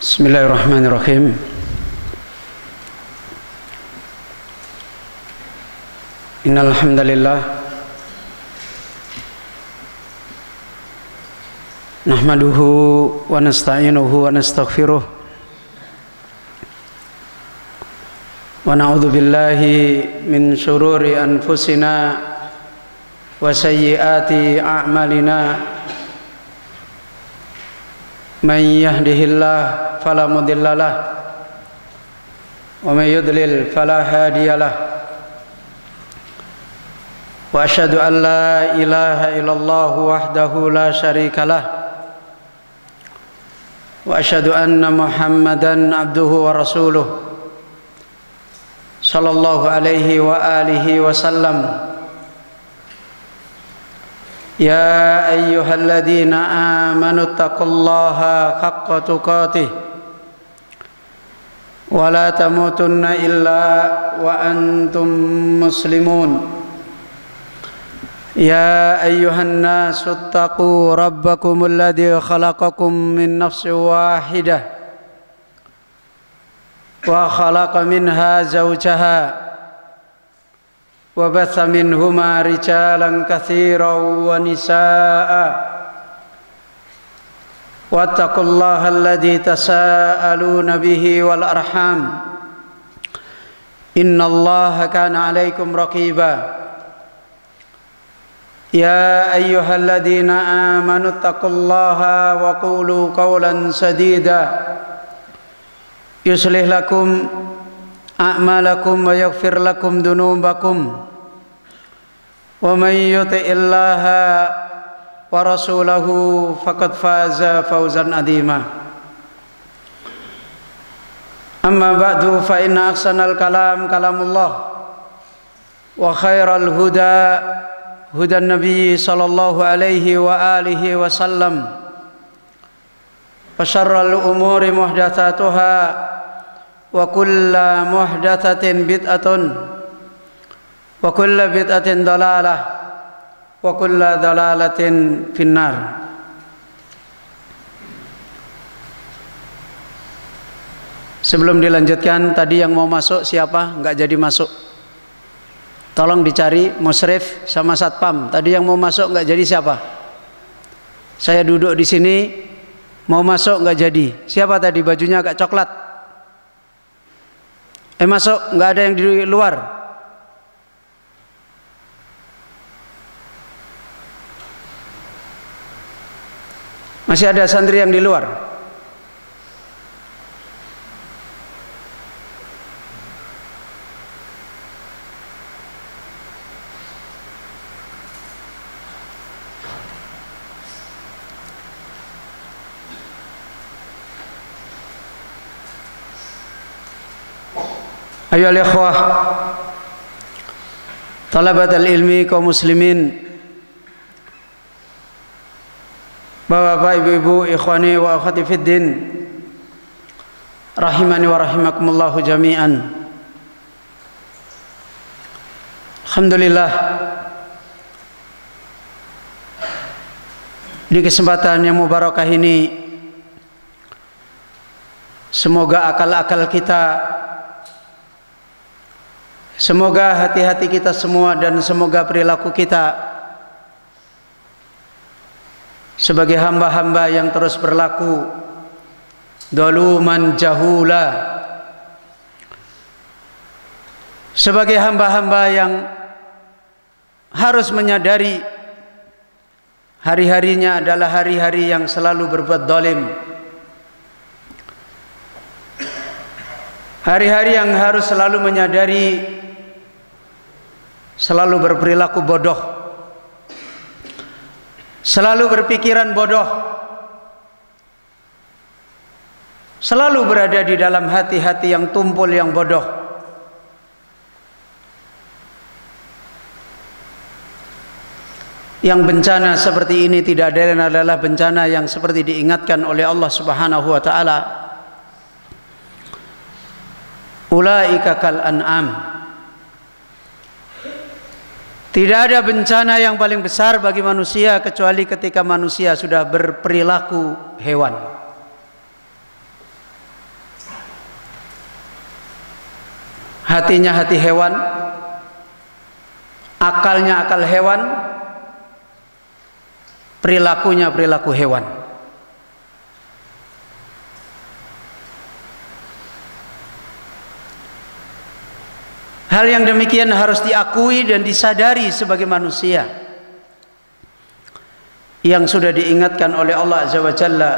Bismillahirrahmanirrahim. Innal hamdalillah nahmaduhu wa nasta'inuhu wa nastaghfiruh wa na'udzu billahi min syururi anfusina wa sayyiati a'malina. Man yahdihillah fala mudhillalah wa may yudlil fala hadiyalah. Wa asyhadu an la ilaha illallah wahdahu la syarikalah wa asyhadu anna Muhammadan abduhu wa rasuluh sallallahu alaihi wa alihi wasallam. Ya ayyuhalladzina amanu taqullaha haqqa tuqatih wa la tamutunna illa wa antum muslimun. Ya ayyuhan nasu taqu rabbakumul ladzi khalaqakum min nafsin wahidah wa khalaqa minha zawjaha wa batha minhuma rijalan katsiran wa nisaa'a wattaqullaha alladzi tasaaluna bihi wal arham innallaha kana 'alaikum raqiba. Ya ayyuhalladzina amanu taqullaha wa qulu qawlan sadida yuslih lakum a'malakum wa yaghfir lakum dunubakum wa may yuti'illaha wa rasulahu faqad faza fawzan adzima. Amma ba'du fa inna ahsanal kalam kalamullah wa khairal huda hudan nabiy sallallahu alaihi wa alihi wasallam wa syarrul umuri muhdatsatuha wa kulla muhdatsatin bid'atun wa kulla bid'atin dalalah wa kulla dalalatin finnar. Sebelum dilanjutkan, tadi yang mau masuk siapa? Enggak jadi masuk. Tolong dicari musrif sama satpam. Tadi yang mau masuk enggak jadi siapa? Saya duduk di sini mau masuk enggak jadi. Siapa tadi bajunya agak coklat? Masuk, nggak ada yang di luar. Masih ada santri yang di luar. Ayohal ikhwah talabatul ilmi kaum muslimin, bapak-bapak, ibu-ibu, ikhwani wa akhwati fiddin, rahimani wa rahimakumullahu jami'an. Alhamdulillah, di kesempatan yang mubarakah ini semoga akal-akal kita, semoga hati-hati kita semua, dan semoga perilaku kita sebagai hamba-hamba yang terus berlaku doluman jahula, sebagai hamba-hamba yang harus menyadari hari-harinya adalah hari-hari yang selalu berbuat dolim, hari-hari yang harus selalu menyadari, selalu berperilaku bodoh, selalu berpikiran bodoh, selalu berada di dalam hati-hati yang tumpul, yang bodoh. Yang bencana seperti ini tidak lain adalah bencana yang seperti diingatkan oleh Allah Subhanahu wa taala, ulaika kal an'am. Tidak ada bencana yang paling besar bagi manusia kecuali ketika manusia sudah berperilaku hewan. hatinya hati hewan, akalnya akal hewan, perilakunya perilaku hewan. Hal yang demikian harus diakui dan disadari sebagai manusia yang sudah diingatkan oleh Allah Azza wa Jalla,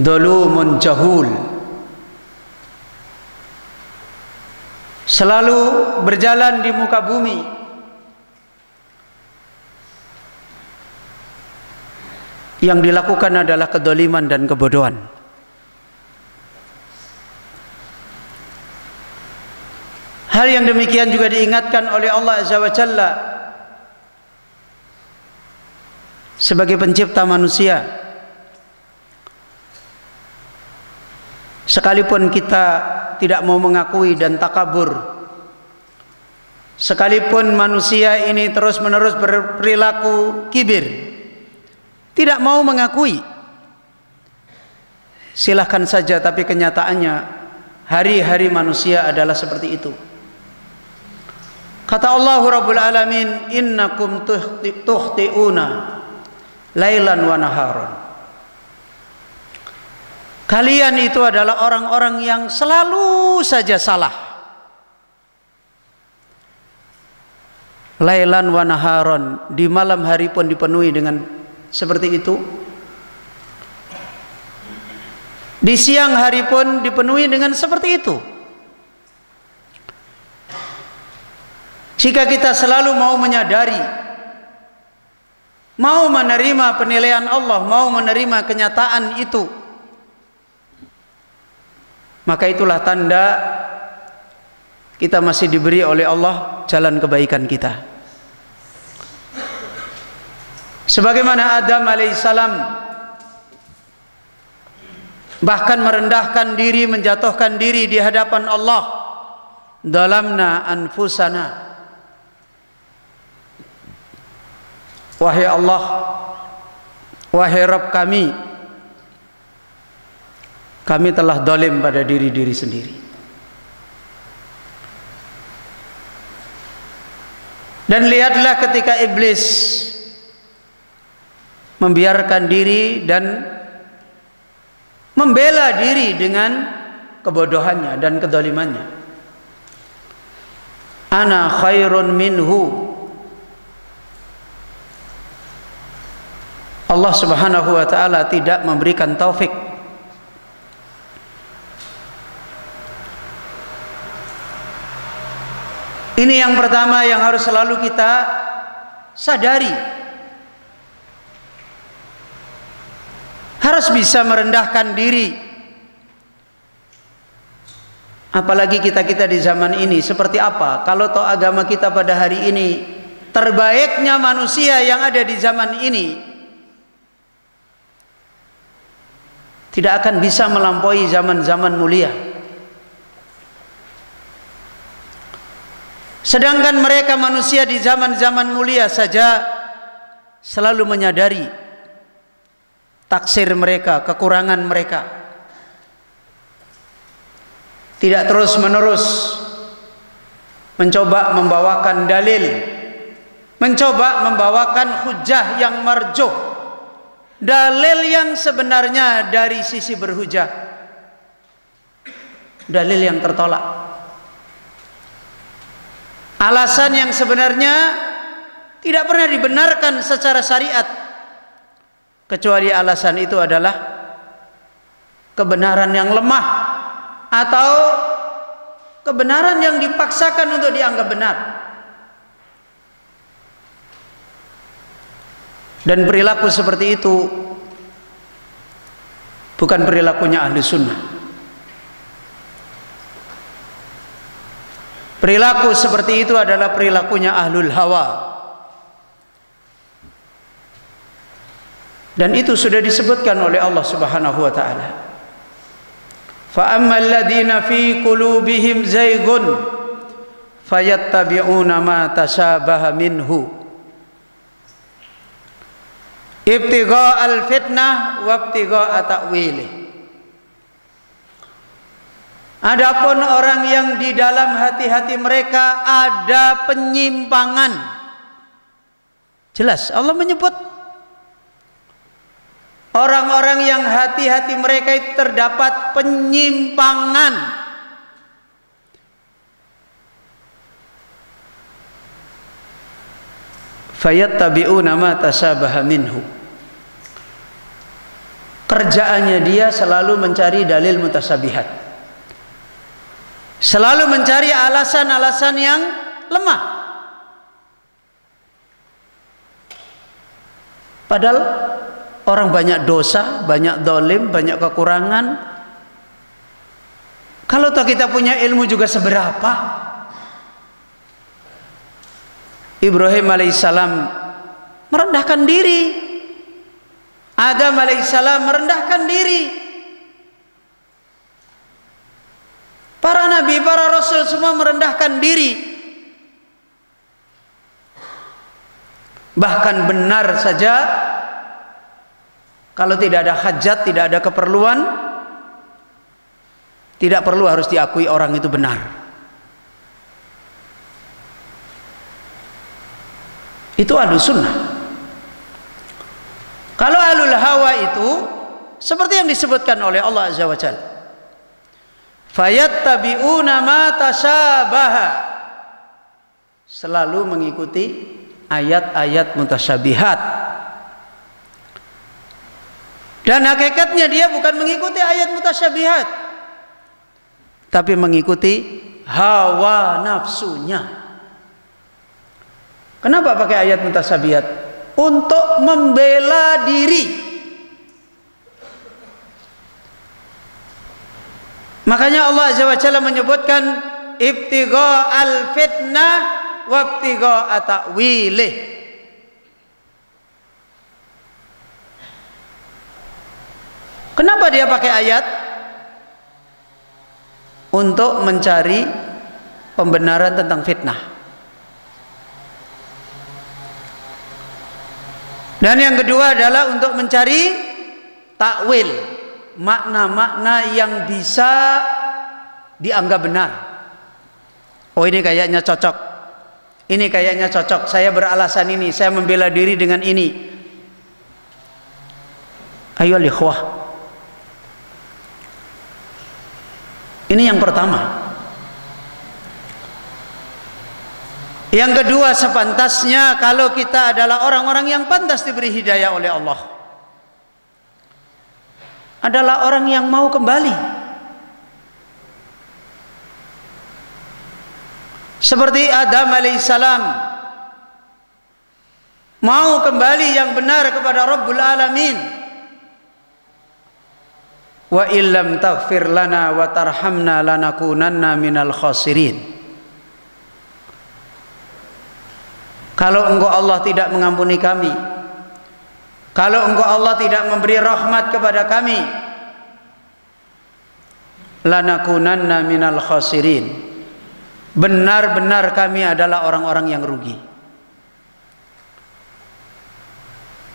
dzalumun jahul, selalu berjalan di muka bumi yang dilakukan adalah kedzaliman dan kebodohan. Hal yang demikian juga diingatkan oleh Allah Azza wa Jalla sebagai pencipta manusia. Sekalipun kita tidak mau mengakui dan takabur, sekalipun manusia ini terus-menerus berperilaku kibir, tidak mau mengakui, silahkan saja, tapi kenyataannya hari-hari manusia adalah seperti itu. Kata Allah Rabbul Alamin, innakum tuhti'una lailan wa naharon. Kalian itu adalah orang-orang yang selalu saja salah. Lailan wa naharon, di malam hari pun dipenuhi dengan seperti itu. Di siang hari pun dipenuhi dengan seperti itu. Jika kita selalu mau menyadari, mau menerima penilaian Allah, mau menerima kenyataan itu, maka itulah tanda kita masih diberi oleh Allah jalan kebaikan kita. Sebagaimana Adam alaihissalam bahkan merendahkan diri, menjatuhkan diri di hadapan Allah, dalamna anfusana, wahai Allah, wahai Rabb kami telah zalim pada diri-diri sendiri. Dan lihatlah ketika iblis membiarkan diri dan membela diri dengan kebodohannya dan kedzalimannya. Ana khairun minhu. Allah Subhanahu wa taala tidak memberikan taufik. Ini yang pertama yang harus selalu kita sadari. Harus bisa merendahkan diri. Apalagi kita-kita di zaman ini seperti apa? Kalau toh agama kita pada hari ini, terbaiknya manusia yang ada di zaman ini tidak akan bisa melampaui zaman-zaman mulia. Sedangkan mereka manusia di zaman-zaman mulia saja selalu menyadari taksir mereka, kekurangan mereka. Tidak terus-menerus mencoba membawakan dalil, mencoba membawakan hujah yang marjuh, dalil yang sebenarnya dari sisi berhujah, dalil yang tertolak, alasan yang sebenarnya tidak pernah dibenarkan secara syariat, kecuali alasan itu adalah kebenaran yang lemah atau kebenaran yang dipaksakan untuk dianggap benar. Dan perilaku seperti itu bukan perilakunya ahli sunnah. Perilaku seperti itu adalah perilakunya ahlul hawa. Dan itu sudah disebutkan oleh Allah Subhanahu wa taala. Fa ammal ladzina fi qulubihim zaygun fayattabi'una ma tashabaha minhu ibtigha'al fitnah wa ibtigha'a ta'wilih. Adapun orang yang di dalam hati-hati mereka ada penyimpangan, jelas Allah menyebut orang-orang yang hati-hati mereka itu terdapat penyimpangan. Fayattabi'una ma tashabaha minhu. Kerjaannya dia selalu mencari dalil mutasyabihat, selalu mencari alasan-alasan yang lemah. Padahal orang banyak dosa, banyak dolim, banyak kekurangan. Kalau toh kita punya ilmu juga seberapa? Ibrahim alaihissalam merendahkan diri, Adam alaihissalam merendahkan diri, para nabi, para rasul semua merendahkan diri. Bahkan benar saja, kalau tidak ada hajat, tidak ada keperluan, tidak perlu harus diakui orang itu benar. Itu ahlus sunnah. Kalau ahlul hawa itu seperti yang disebutkan oleh Allah Azza wa Jalla, fayattabi'una ma tashabaha, selalu mengikuti ayat-ayat mutasyabihat. Dan hakikatnya dia bukan mengikuti ayat mutasyabihat, tapi mengikuti hawa nafsunya. Kenapa pakai ayat mutasyabihat? Untuk membela diri. Makanya Allah Azza wa Jalla menyebutkan ibtigha al-fitnah wa ibtigha ta'wilih. Kenapa dia pakai ayat? Untuk mencari pembenaran tentang fitnah. Dan yang kedua adalah untuk mencari takwil, makna-makna yang bisa dianggap benar. Oh, ini kayaknya cocok, ini kayaknya cocok, saya beralasan ini, saya membela diri dengan ini. Ayo ikhwah, ini yang pertama. Yang kedua, sepantasnya kalau kita adalah orang-orang yang pantas diberi hidayah oleh Allah, adalah orang yang mau kembali. Seperti Adam alaihissalam mau kembali yang benar kepada Rabbul Alamin. Wa illam taghfir lana wa tarhamna lanakunanna minal khasirin. Kalau engkau Allah tidak mengampuni kami, kalau engkau Allah tidak memberi rahmat kepada kami, lanakunanna minal khasirin, benar-benar kami adalah orang-orang yang rugi.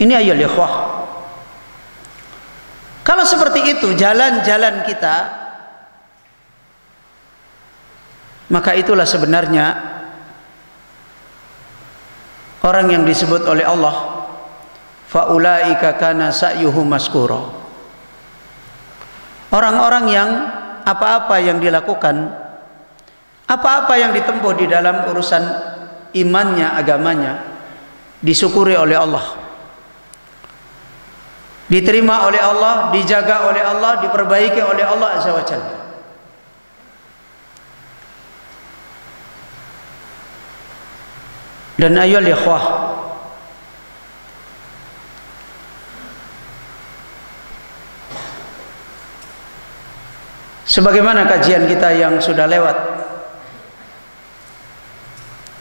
Ini ayolah ikhwah. Kalau seperti itu jalan-jalan kita, maka itulah sebenarnya orang yang disebut oleh Allah faulaika kana sa'yuhum maskura. Orang-orang yang apa-apa yang dilakukan, apa-apa yang ditempuh di dalam urusan imannya, agamanya, disyukuri oleh Allah, diterima oleh Allah, dijaga oleh Allah, diperbaiki oleh Allah Azza wa Jalla. Dan ayolah ikhwah, sebagaimana kajian kita yang sudah lewat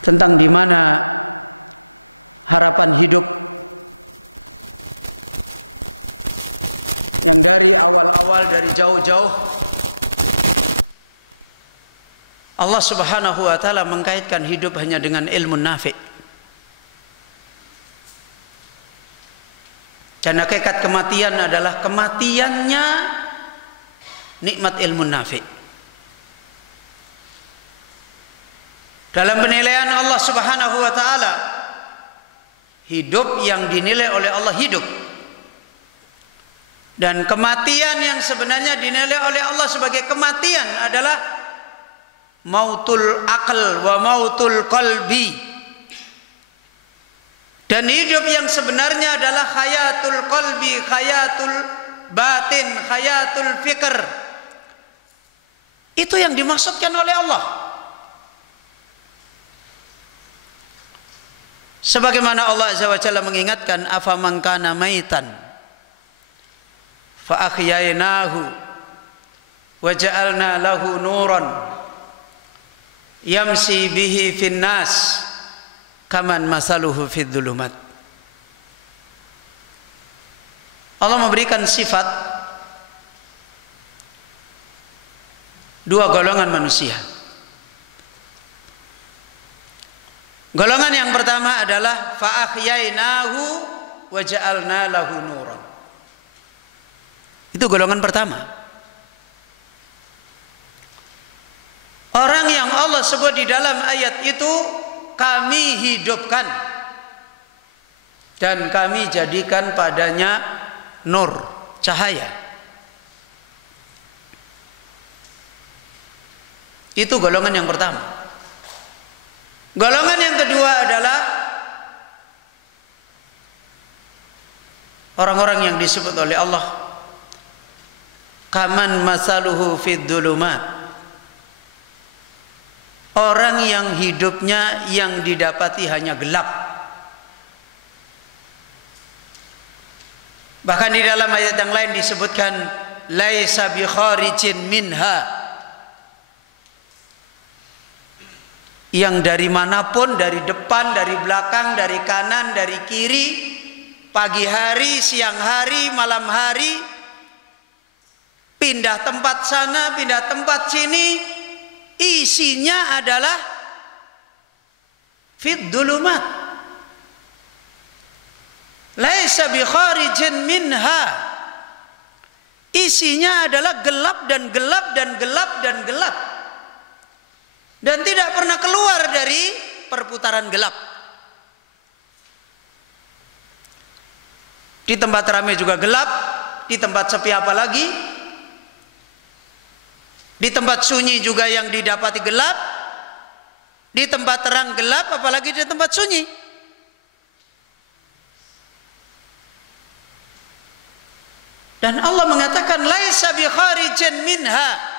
tentang di mana harapan hidup yang dari awal-awal, dari jauh-jauh Allah Subhanahu wa taala mengkaitkan hidup hanya dengan ilmu nafi'. Dan hakikat kematian adalah kematiannya nikmat ilmu nafi'. Dalam penilaian Allah Subhanahu wa taala, hidup yang dinilai oleh Allah hidup, dan kematian yang sebenarnya dinilai oleh Allah sebagai kematian adalah mautul akal wa mautul qalbi. Dan hidup yang sebenarnya adalah hayatul qalbi, hayatul batin, hayatul fikr. Itu yang dimaksudkan oleh Allah. Sebagaimana Allah Azza wa Jalla mengingatkan, afaman kana maitan fa ahyainahu wa ja'alna lahu nuran yamsi bihi fin nas kaman masaluhu fid dhulumat. Allah memberikan sifat dua golongan manusia. Golongan yang pertama adalah fa ahyainahu wa ja'alna lahu nuran. Itu golongan pertama. Orang yang Allah sebut di dalam ayat itu kami hidupkan dan kami jadikan padanya nur, cahaya. Itu golongan yang pertama. Golongan yang kedua adalah orang-orang yang disebut oleh Allah kaman masaluhu fid dhulumat. Orang yang hidupnya yang didapati hanya gelap. Bahkan di dalam ayat yang lain disebutkan laisa bi kharijin minha. Yang dari manapun, dari depan, dari belakang, dari kanan, dari kiri, pagi hari, siang hari, malam hari, pindah tempat sana, pindah tempat sini, isinya adalah fid dhulumat. Laisa bi kharijin minha. Isinya adalah gelap dan gelap dan gelap dan gelap. Dan tidak pernah keluar dari perputaran gelap. Di tempat ramai juga gelap, di tempat sepi apa lagi? Di tempat sunyi juga yang didapati gelap, di tempat terang gelap, apalagi di tempat sunyi. Dan Allah mengatakan laisa bi kharijin minha.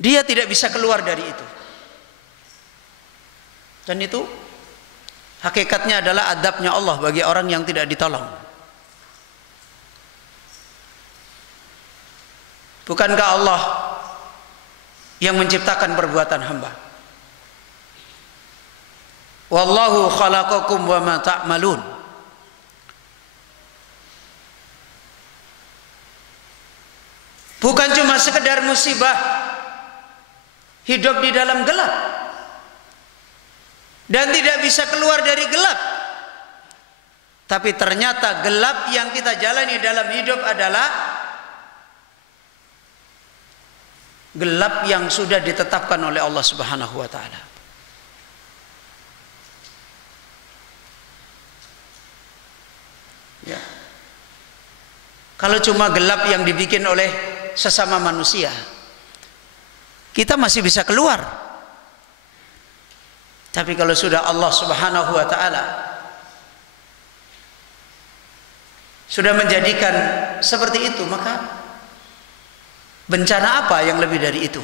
Dia tidak bisa keluar dari itu. Dan itu hakikatnya adalah adabnya Allah bagi orang yang tidak ditolong. Bukankah Allah yang menciptakan perbuatan hamba? Wallahu khalaqakum wa ma ta'malun. Bukan cuma sekedar musibah hidup di dalam gelap dan tidak bisa keluar dari gelap, tapi ternyata gelap yang kita jalani dalam hidup adalah gelap yang sudah ditetapkan oleh Allah Subhanahu wa taala. Ya. Kalau cuma gelap yang dibikin oleh sesama manusia, kita masih bisa keluar. Tapi kalau sudah Allah Subhanahu wa taala sudah menjadikan seperti itu, maka bencana apa yang lebih dari itu?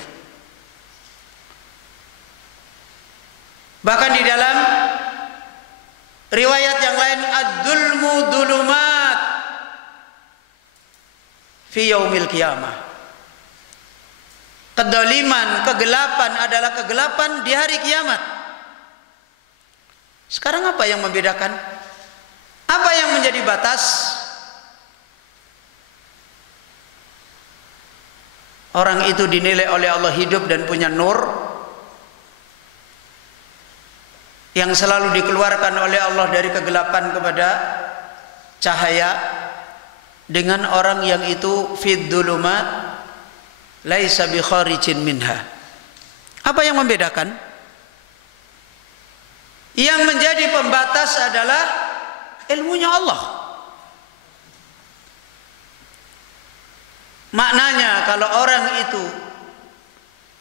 Bahkan di dalam riwayat yang lain, ad-dzulmu dzulumat fi yaumil qiyamah. Kedoliman, kegelapan adalah kegelapan di hari kiamat. Sekarang apa yang membedakan? Apa yang menjadi batas? Orang itu dinilai oleh Allah hidup dan punya nur yang selalu dikeluarkan oleh Allah dari kegelapan kepada cahaya, dengan orang yang itu fid dhulumat laisa bi kharijin minha. Apa yang membedakan? Yang menjadi pembatas adalah ilmunya Allah. Maknanya kalau orang itu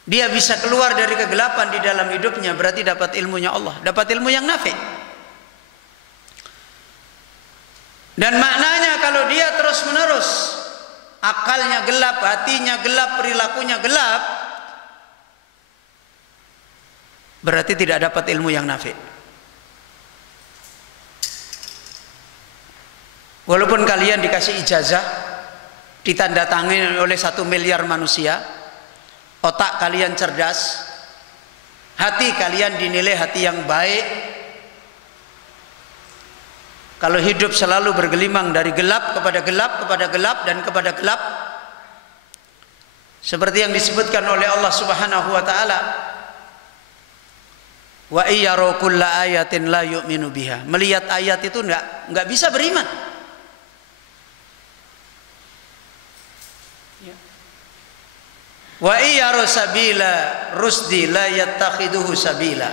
dia bisa keluar dari kegelapan di dalam hidupnya, berarti dapat ilmunya Allah, dapat ilmu yang nafi'. Dan maknanya kalau dia terus menerus akalnya gelap, hatinya gelap, perilakunya gelap, berarti tidak dapat ilmu yang nafi'. Walaupun kalian dikasih ijazah, ditandatangani oleh 1 miliar manusia, otak kalian cerdas, hati kalian dinilai hati yang baik, kalau hidup selalu bergelimang dari gelap kepada gelap, kepada gelap, dan kepada gelap, seperti yang disebutkan oleh Allah Subhanahu wa ta'ala, wa iyyaru kulla ayatin la yu'minu biha. Melihat ayat itu enggak bisa beriman. Wa iyyaru sabila rusdi la yattakhiduhu sabila.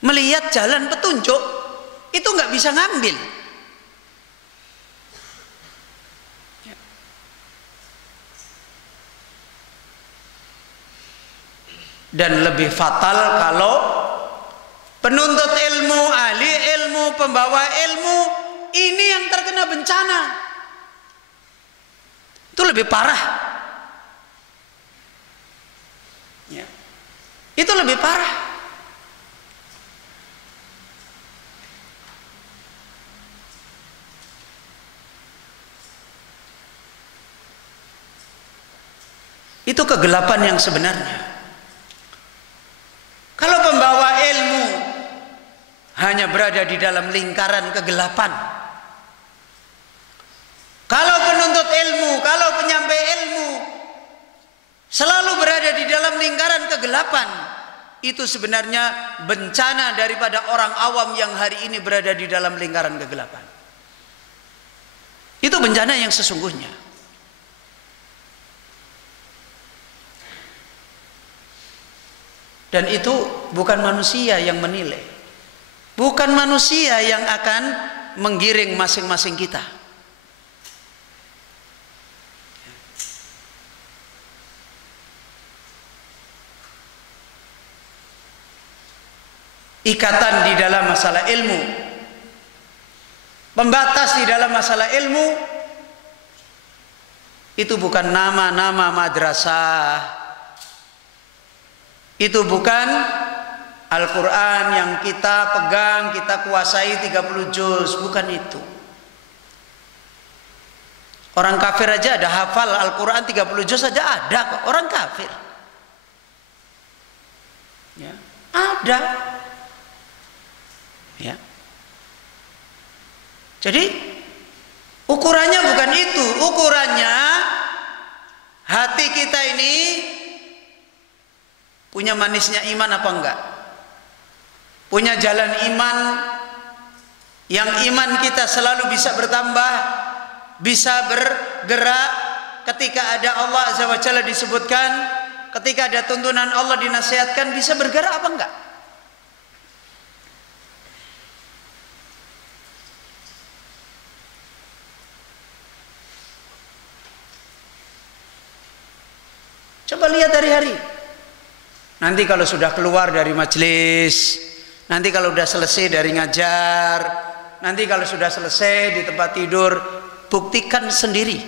Melihat jalan petunjuk itu nggak bisa ngambil. Dan lebih fatal kalau penuntut ilmu, ahli ilmu, pembawa ilmu ini yang terkena bencana. Itu lebih parah. Ya. Itu lebih parah. Itu kegelapan yang sebenarnya. Kalau pembawa ilmu hanya berada di dalam lingkaran kegelapan, kalau penuntut ilmu, kalau penyampai ilmu selalu berada di dalam lingkaran kegelapan, itu sebenarnya bencana daripada orang awam yang hari ini berada di dalam lingkaran kegelapan. Itu bencana yang sesungguhnya. Dan itu bukan manusia yang menilai, bukan manusia yang akan menggiring masing-masing kita. Ikatan di dalam masalah ilmu, pembatas di dalam masalah ilmu, itu bukan nama-nama madrasah, itu bukan Al-Quran yang kita pegang, kita kuasai 30 juz, bukan itu. Orang kafir aja ada hafal Al-Quran 30 juz saja ada kok, orang kafir. Ya, ada. Ya. Jadi ukurannya bukan itu, ukurannya hati kita ini punya manisnya iman apa enggak, punya jalan iman yang iman kita selalu bisa bertambah, bisa bergerak ketika ada Allah Azza wa Jalla disebutkan, ketika ada tuntunan Allah dinasihatkan, bisa bergerak apa enggak. Coba lihat hari-hari. Nanti kalau sudah keluar dari majelis, nanti kalau sudah selesai dari ngajar, nanti kalau sudah selesai di tempat tidur, buktikan sendiri.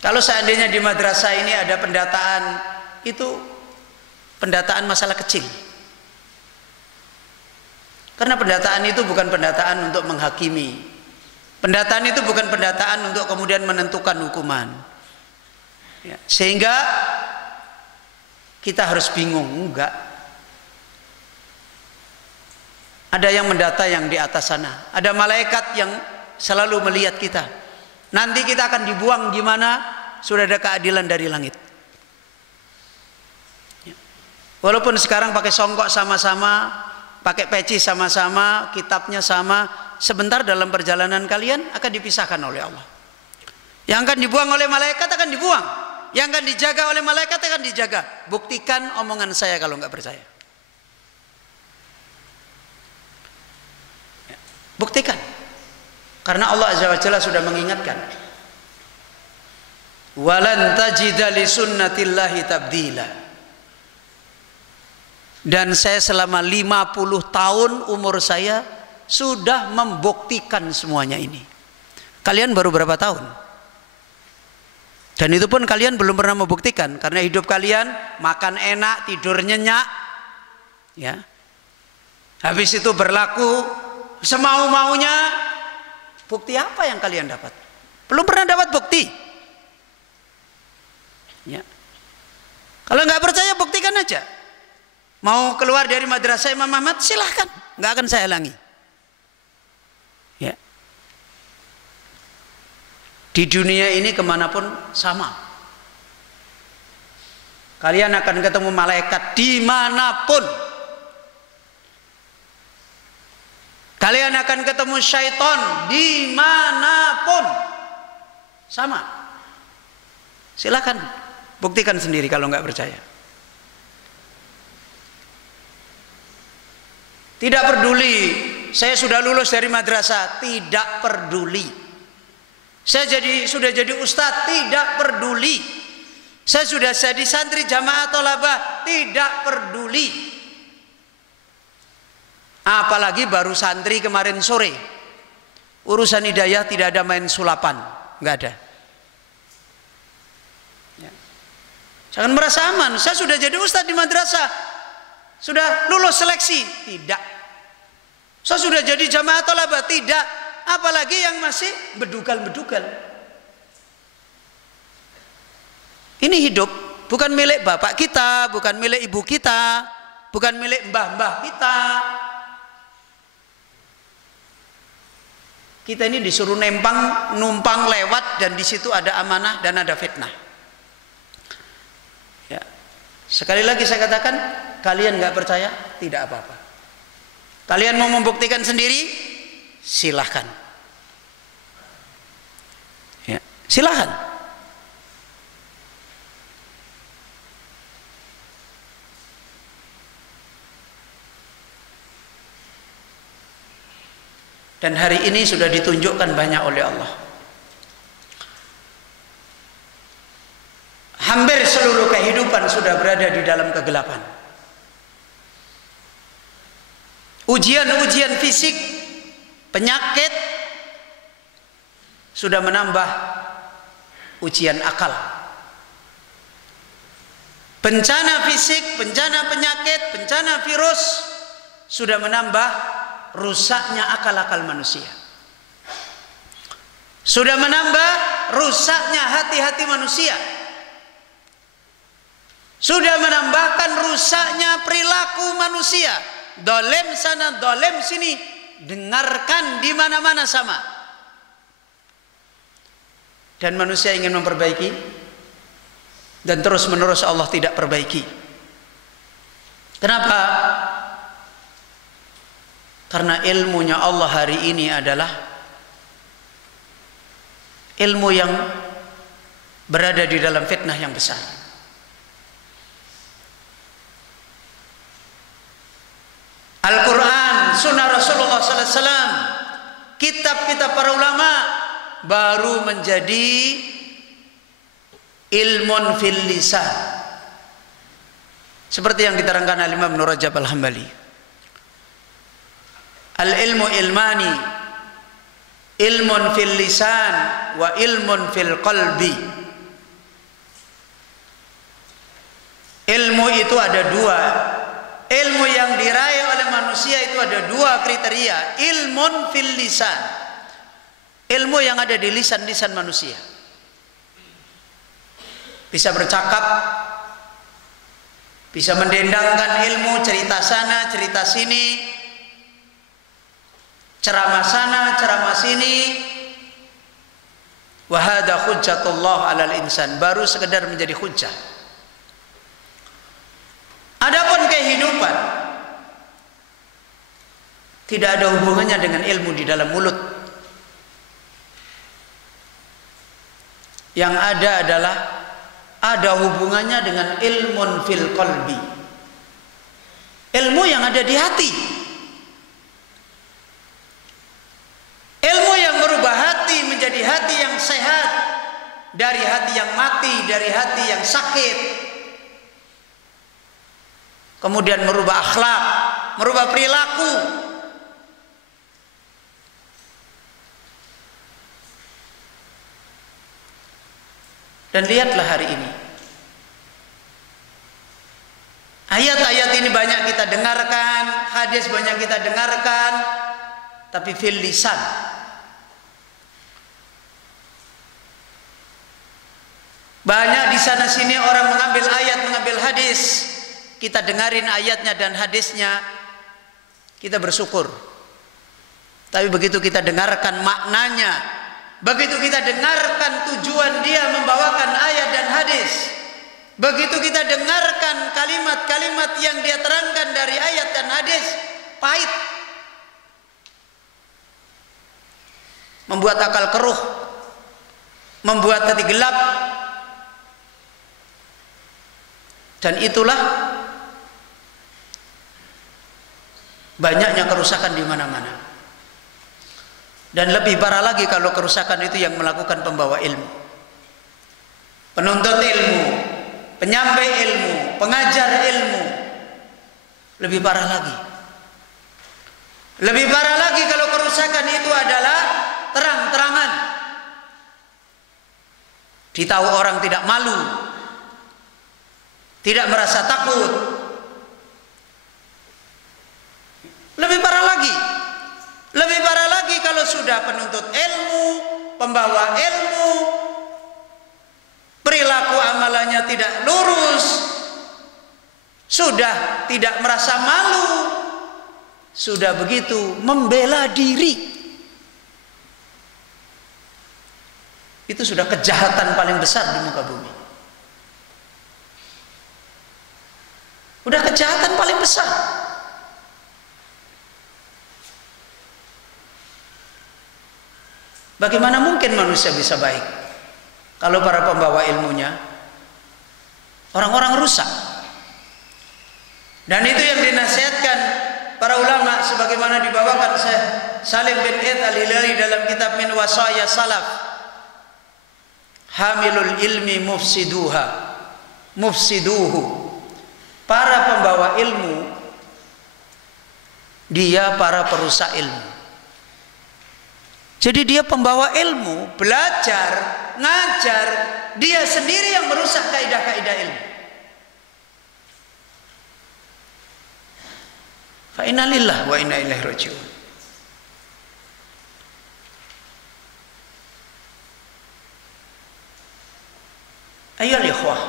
Kalau seandainya di madrasah ini ada pendataan, itu pendataan masalah kecil. Karena pendataan itu bukan pendataan untuk menghakimi. Pendataan itu bukan pendataan untuk kemudian menentukan hukuman. Ya, sehingga kita harus bingung, enggak. Ada yang mendata yang di atas sana, ada malaikat yang selalu melihat kita. Nanti kita akan dibuang gimana? Sudah ada keadilan dari langit. Ya. Walaupun sekarang pakai songkok sama-sama, pakai peci sama-sama, kitabnya sama, sebentar dalam perjalanan kalian akan dipisahkan oleh Allah. Yang akan dibuang oleh malaikat akan dibuang. yang akan dijaga oleh malaikat akan dijaga. Buktikan omongan saya kalau nggak percaya. Ya, buktikan. Karena Allah Azza wa Jalla sudah mengingatkan. Walan tajida li sunnatillahi tabdila. Dan saya selama 50 tahun umur saya sudah membuktikan semuanya ini. Kalian baru berapa tahun? Dan itu pun kalian belum pernah membuktikan. Karena hidup kalian makan enak, tidur nyenyak, ya. Habis itu berlaku semau-maunya. Bukti apa yang kalian dapat? Belum pernah dapat bukti. Ya. Kalau nggak percaya buktikan aja. Mau keluar dari madrasah Imam Ahmad silahkan, nggak akan saya halangi. Ya. Di dunia ini kemanapun sama. Kalian akan ketemu malaikat dimanapun. Kalian akan ketemu syaitan dimanapun. Sama. Silakan buktikan sendiri kalau nggak percaya. Tidak peduli saya sudah lulus dari madrasah, tidak peduli. Saya sudah jadi ustadz, tidak peduli. Saya sudah jadi santri jamaah thalabah, tidak peduli. Apalagi baru santri kemarin sore. Urusan hidayah tidak ada main sulapan, nggak ada. Ya. Jangan merasa aman. Saya sudah jadi ustadz di madrasah, sudah lulus seleksi, tidak. Saya sudah jadi jamaah thalabah, tidak. Apalagi yang masih bedugal-bedugal. Ini hidup bukan milik bapak kita, bukan milik ibu kita, bukan milik mbah-mbah kita. Kita ini disuruh numpang lewat, dan di situ ada amanah dan ada fitnah. Ya. Sekali lagi saya katakan, kalian nggak percaya, tidak apa-apa. Kalian mau membuktikan sendiri, silahkan. Ya. Silahkan. Dan hari ini sudah ditunjukkan banyak oleh Allah. Hampir seluruh kehidupan sudah berada di dalam kegelapan. Ujian-ujian fisik, penyakit sudah menambah ujian akal. Bencana fisik, bencana penyakit, bencana virus sudah menambah rusaknya akal-akal manusia. Sudah menambah rusaknya hati-hati manusia. Sudah menambahkan rusaknya perilaku manusia. Dolem sana, dolem sini, dengarkan di mana-mana sama. Dan manusia ingin memperbaiki, dan terus-menerus Allah tidak perbaiki. Kenapa? Karena ilmunya Allah hari ini adalah ilmu yang berada di dalam fitnah yang besar. Al-Quran, sunnah Rasulullah SAW, kitab-kitab para ulama baru menjadi ilmun fil lisan, seperti yang diterangkan oleh Imam Ibnu Rajab Al-Hambali. Al-ilmu ilmani, ilmun fil lisan wa ilmun fil qalbi. Ilmu itu ada dua. Ilmu yang diraih oleh manusia itu ada dua kriteria. Ilmun fil lisan, ilmu yang ada di lisan-lisan manusia. Bisa bercakap, bisa mendendangkan ilmu, cerita sana, cerita sini, ceramah sana, ceramah sini. Wa hadza hujjatullah 'alal insan, baru sekedar menjadi hujjah. Adapun kehidupan tidak ada hubungannya dengan ilmu di dalam mulut. Yang ada adalah ada hubungannya dengan ilmun fil qalbi, ilmu yang ada di hati, ilmu yang merubah hati menjadi hati yang sehat, dari hati yang mati, dari hati yang sakit, kemudian merubah akhlak, merubah perilaku. Dan lihatlah hari ini, ayat-ayat ini banyak kita dengarkan, hadis banyak kita dengarkan, tapi fil lisan, banyak di sana sini orang mengambil ayat, mengambil hadis, kita dengarin ayatnya dan hadisnya, kita bersyukur. Tapi begitu kita dengarkan maknanya, begitu kita dengarkan tujuan dia membawakan ayat dan hadis, begitu kita dengarkan kalimat-kalimat yang dia terangkan dari ayat dan hadis, pahit, membuat akal keruh, membuat hati gelap. Dan itulah banyaknya kerusakan di mana-mana. Dan lebih parah lagi kalau kerusakan itu yang melakukan pembawa ilmu, penuntut ilmu, penyampai ilmu, pengajar ilmu. Lebih parah lagi. Lebih parah lagi kalau kerusakan itu adalah terang-terangan. Ditahu orang tidak malu, tidak merasa takut. Lebih parah lagi. Lebih parah lagi kalau sudah penuntut ilmu, pembawa ilmu, perilaku amalannya tidak lurus, sudah tidak merasa malu, sudah begitu membela diri. Itu sudah kejahatan paling besar di muka bumi. Udah kejahatan paling besar. Bagaimana mungkin manusia bisa baik kalau para pembawa ilmunya orang-orang rusak? Dan itu yang dinasihatkan para ulama sebagaimana dibawakan Syekh Salim bin Id Al-Hilali dalam kitab Min Wasaya Salaf. Hamilul ilmi mufsiduhu. Para pembawa ilmu, dia para perusak ilmu. Jadi dia pembawa ilmu, belajar, ngajar, dia sendiri yang merusak kaidah-kaidah ilmu. Fa inna lillahi wa inna ilaihi raji'un. Ayo ikhwah,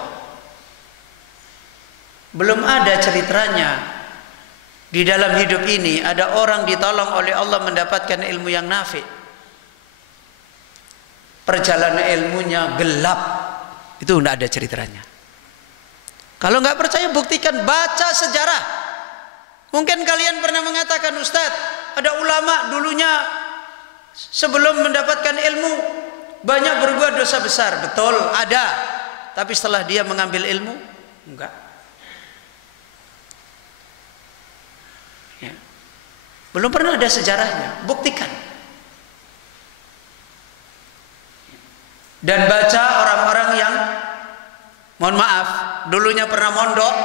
belum ada ceritanya di dalam hidup ini ada orang ditolong oleh Allah mendapatkan ilmu yang nafi'. Perjalanan ilmunya gelap, itu tidak ada ceritanya. Kalau nggak percaya buktikan, baca sejarah. Mungkin kalian pernah mengatakan, Ustadz, ada ulama dulunya sebelum mendapatkan ilmu banyak berbuat dosa besar. Betul, ada. Tapi setelah dia mengambil ilmu, enggak. Ya. Belum pernah ada sejarahnya, buktikan. Dan baca orang-orang yang, mohon maaf, dulunya pernah mondok,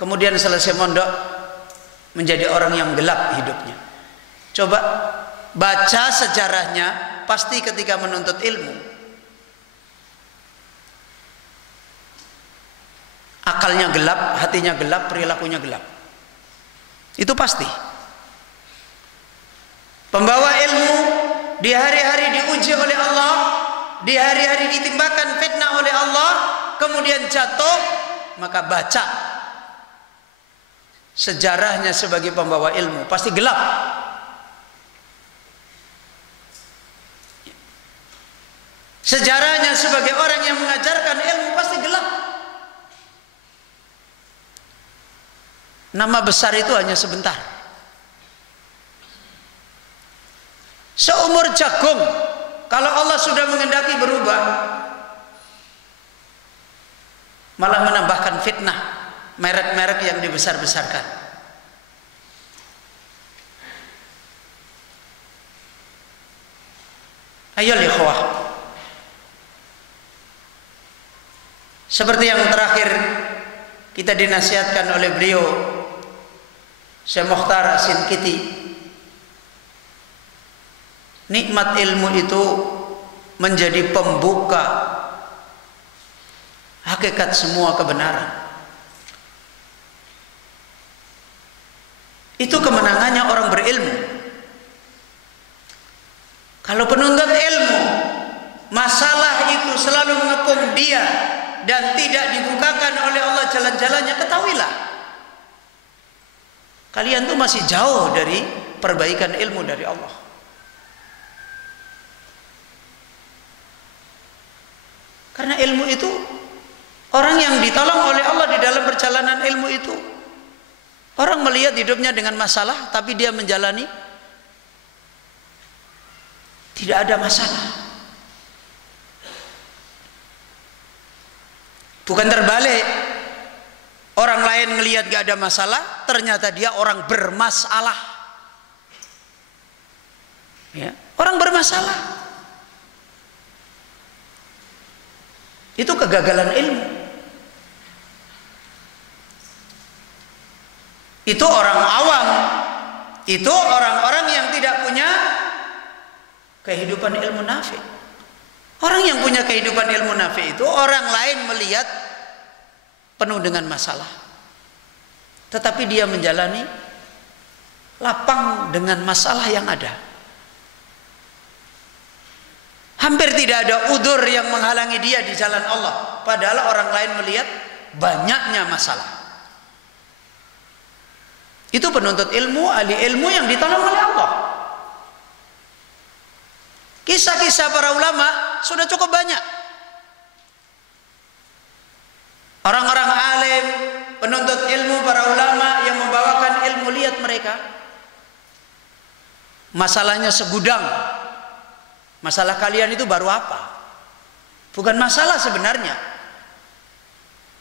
kemudian selesai mondok menjadi orang yang gelap hidupnya. Coba baca sejarahnya, pasti ketika menuntut ilmu akalnya gelap, hatinya gelap, perilakunya gelap. Itu pasti. Pembawa ilmu di hari-hari diuji oleh Allah, di hari-hari ditimbakan fitnah oleh Allah, kemudian jatuh, maka baca sejarahnya sebagai pembawa ilmu, pasti gelap. Sejarahnya sebagai orang yang mengajarkan ilmu pasti gelap. Nama besar itu hanya sebentar. Seumur jagung kalau Allah sudah menghendaki berubah, malah menambahkan fitnah, merek-merek yang dibesar-besarkan. Ayo ikhwah, seperti yang terakhir kita dinasihatkan oleh beliau Syekh Mukhtar As-Sinkiti, nikmat ilmu itu menjadi pembuka hakikat semua kebenaran. Itu kemenangannya orang berilmu. Kalau penuntut ilmu, masalah itu selalu mengepung dia dan tidak dibukakan oleh Allah jalan-jalannya, ketahuilah kalian tuh masih jauh dari perbaikan ilmu dari Allah. Karena ilmu itu, orang yang ditolong oleh Allah di dalam perjalanan ilmu itu, orang melihat hidupnya dengan masalah tapi dia menjalani tidak ada masalah. Bukan terbalik, orang lain melihat gak ada masalah, ternyata dia orang bermasalah. Ya, orang bermasalah. Itu kegagalan ilmu. Itu orang awam, itu orang-orang yang tidak punya kehidupan ilmu nafi. Orang yang punya kehidupan ilmu nafi itu orang lain melihat penuh dengan masalah, tetapi dia menjalani lapang dengan masalah yang ada. Hampir tidak ada udzur yang menghalangi dia di jalan Allah, padahal orang lain melihat banyaknya masalah. Itu penuntut ilmu, ahli ilmu yang ditolong oleh Allah. Kisah-kisah para ulama sudah cukup banyak. Orang-orang alim, penuntut ilmu, para ulama yang membawakan ilmu, lihat mereka masalahnya segudang. Masalah kalian itu baru apa? Bukan masalah sebenarnya.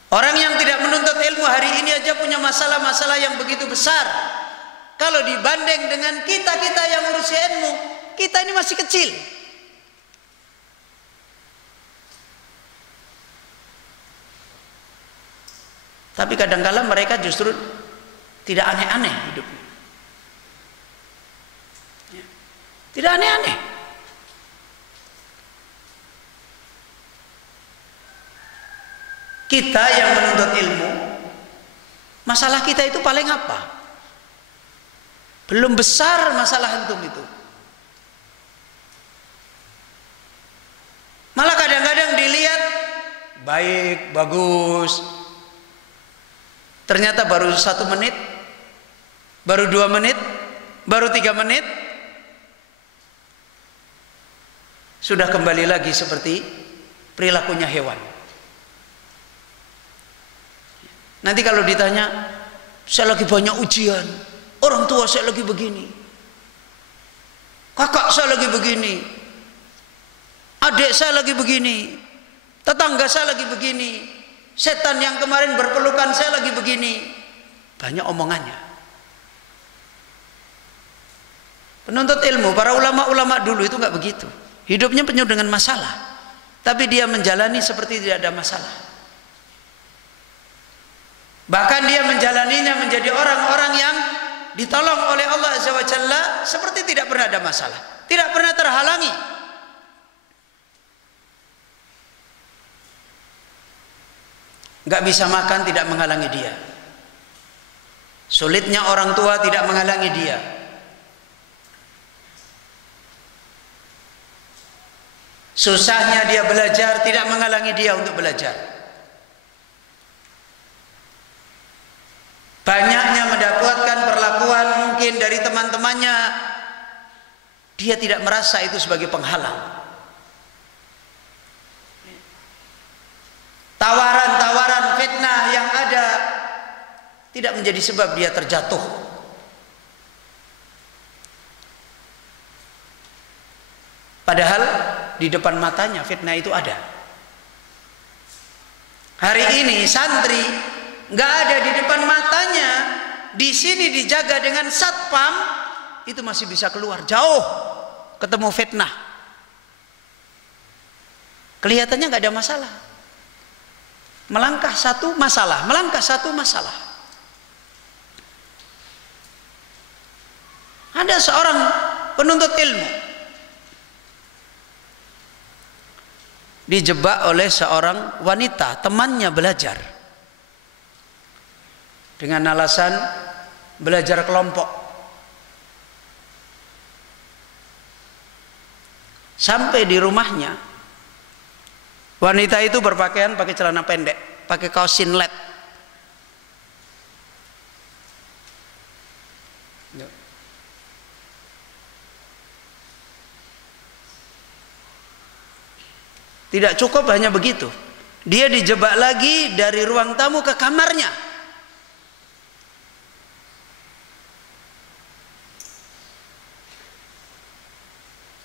Orang yang tidak menuntut ilmu hari ini aja punya masalah-masalah yang begitu besar. Kalau dibanding dengan kita-kita yang urus ilmu, kita ini masih kecil. Tapi kadang-kala mereka justru tidak aneh-aneh hidupnya. Tidak aneh-aneh. Kita yang menuntut ilmu, masalah kita itu paling apa? Belum besar masalah antum itu. Malah kadang-kadang dilihat baik, bagus, ternyata baru 1 menit, baru 2 menit, baru 3 menit, sudah kembali lagi seperti perilakunya hewan. Nanti kalau ditanya, saya lagi banyak ujian, orang tua saya lagi begini, kakak saya lagi begini, adik saya lagi begini, tetangga saya lagi begini, setan yang kemarin berpelukan saya lagi begini. Banyak omongannya. Penuntut ilmu, para ulama-ulama dulu itu nggak begitu. Hidupnya penuh dengan masalah, tapi dia menjalani seperti tidak ada masalah. Bahkan dia menjalaninya menjadi orang-orang yang ditolong oleh Allah Azza wa Jalla seperti tidak pernah ada masalah, tidak pernah terhalangi. Nggak bisa makan tidak menghalangi dia. Sulitnya orang tua tidak menghalangi dia. Susahnya dia belajar tidak menghalangi dia untuk belajar. Banyaknya mendapatkan perlakuan mungkin dari teman-temannya, dia tidak merasa itu sebagai penghalang. Tawaran-tawaran fitnah yang ada tidak menjadi sebab dia terjatuh. Padahal di depan matanya fitnah itu ada. Hari ini santri nggak ada di depan matanya, di sini dijaga dengan satpam, itu masih bisa keluar jauh ketemu fitnah. Kelihatannya nggak ada masalah. Melangkah satu masalah, melangkah satu masalah. Ada seorang penuntut ilmu dijebak oleh seorang wanita, temannya belajar, dengan alasan belajar kelompok. Sampai di rumahnya, wanita itu berpakaian pakai celana pendek, pakai kaos singlet. Tidak cukup hanya begitu, dia dijebak lagi dari ruang tamu ke kamarnya.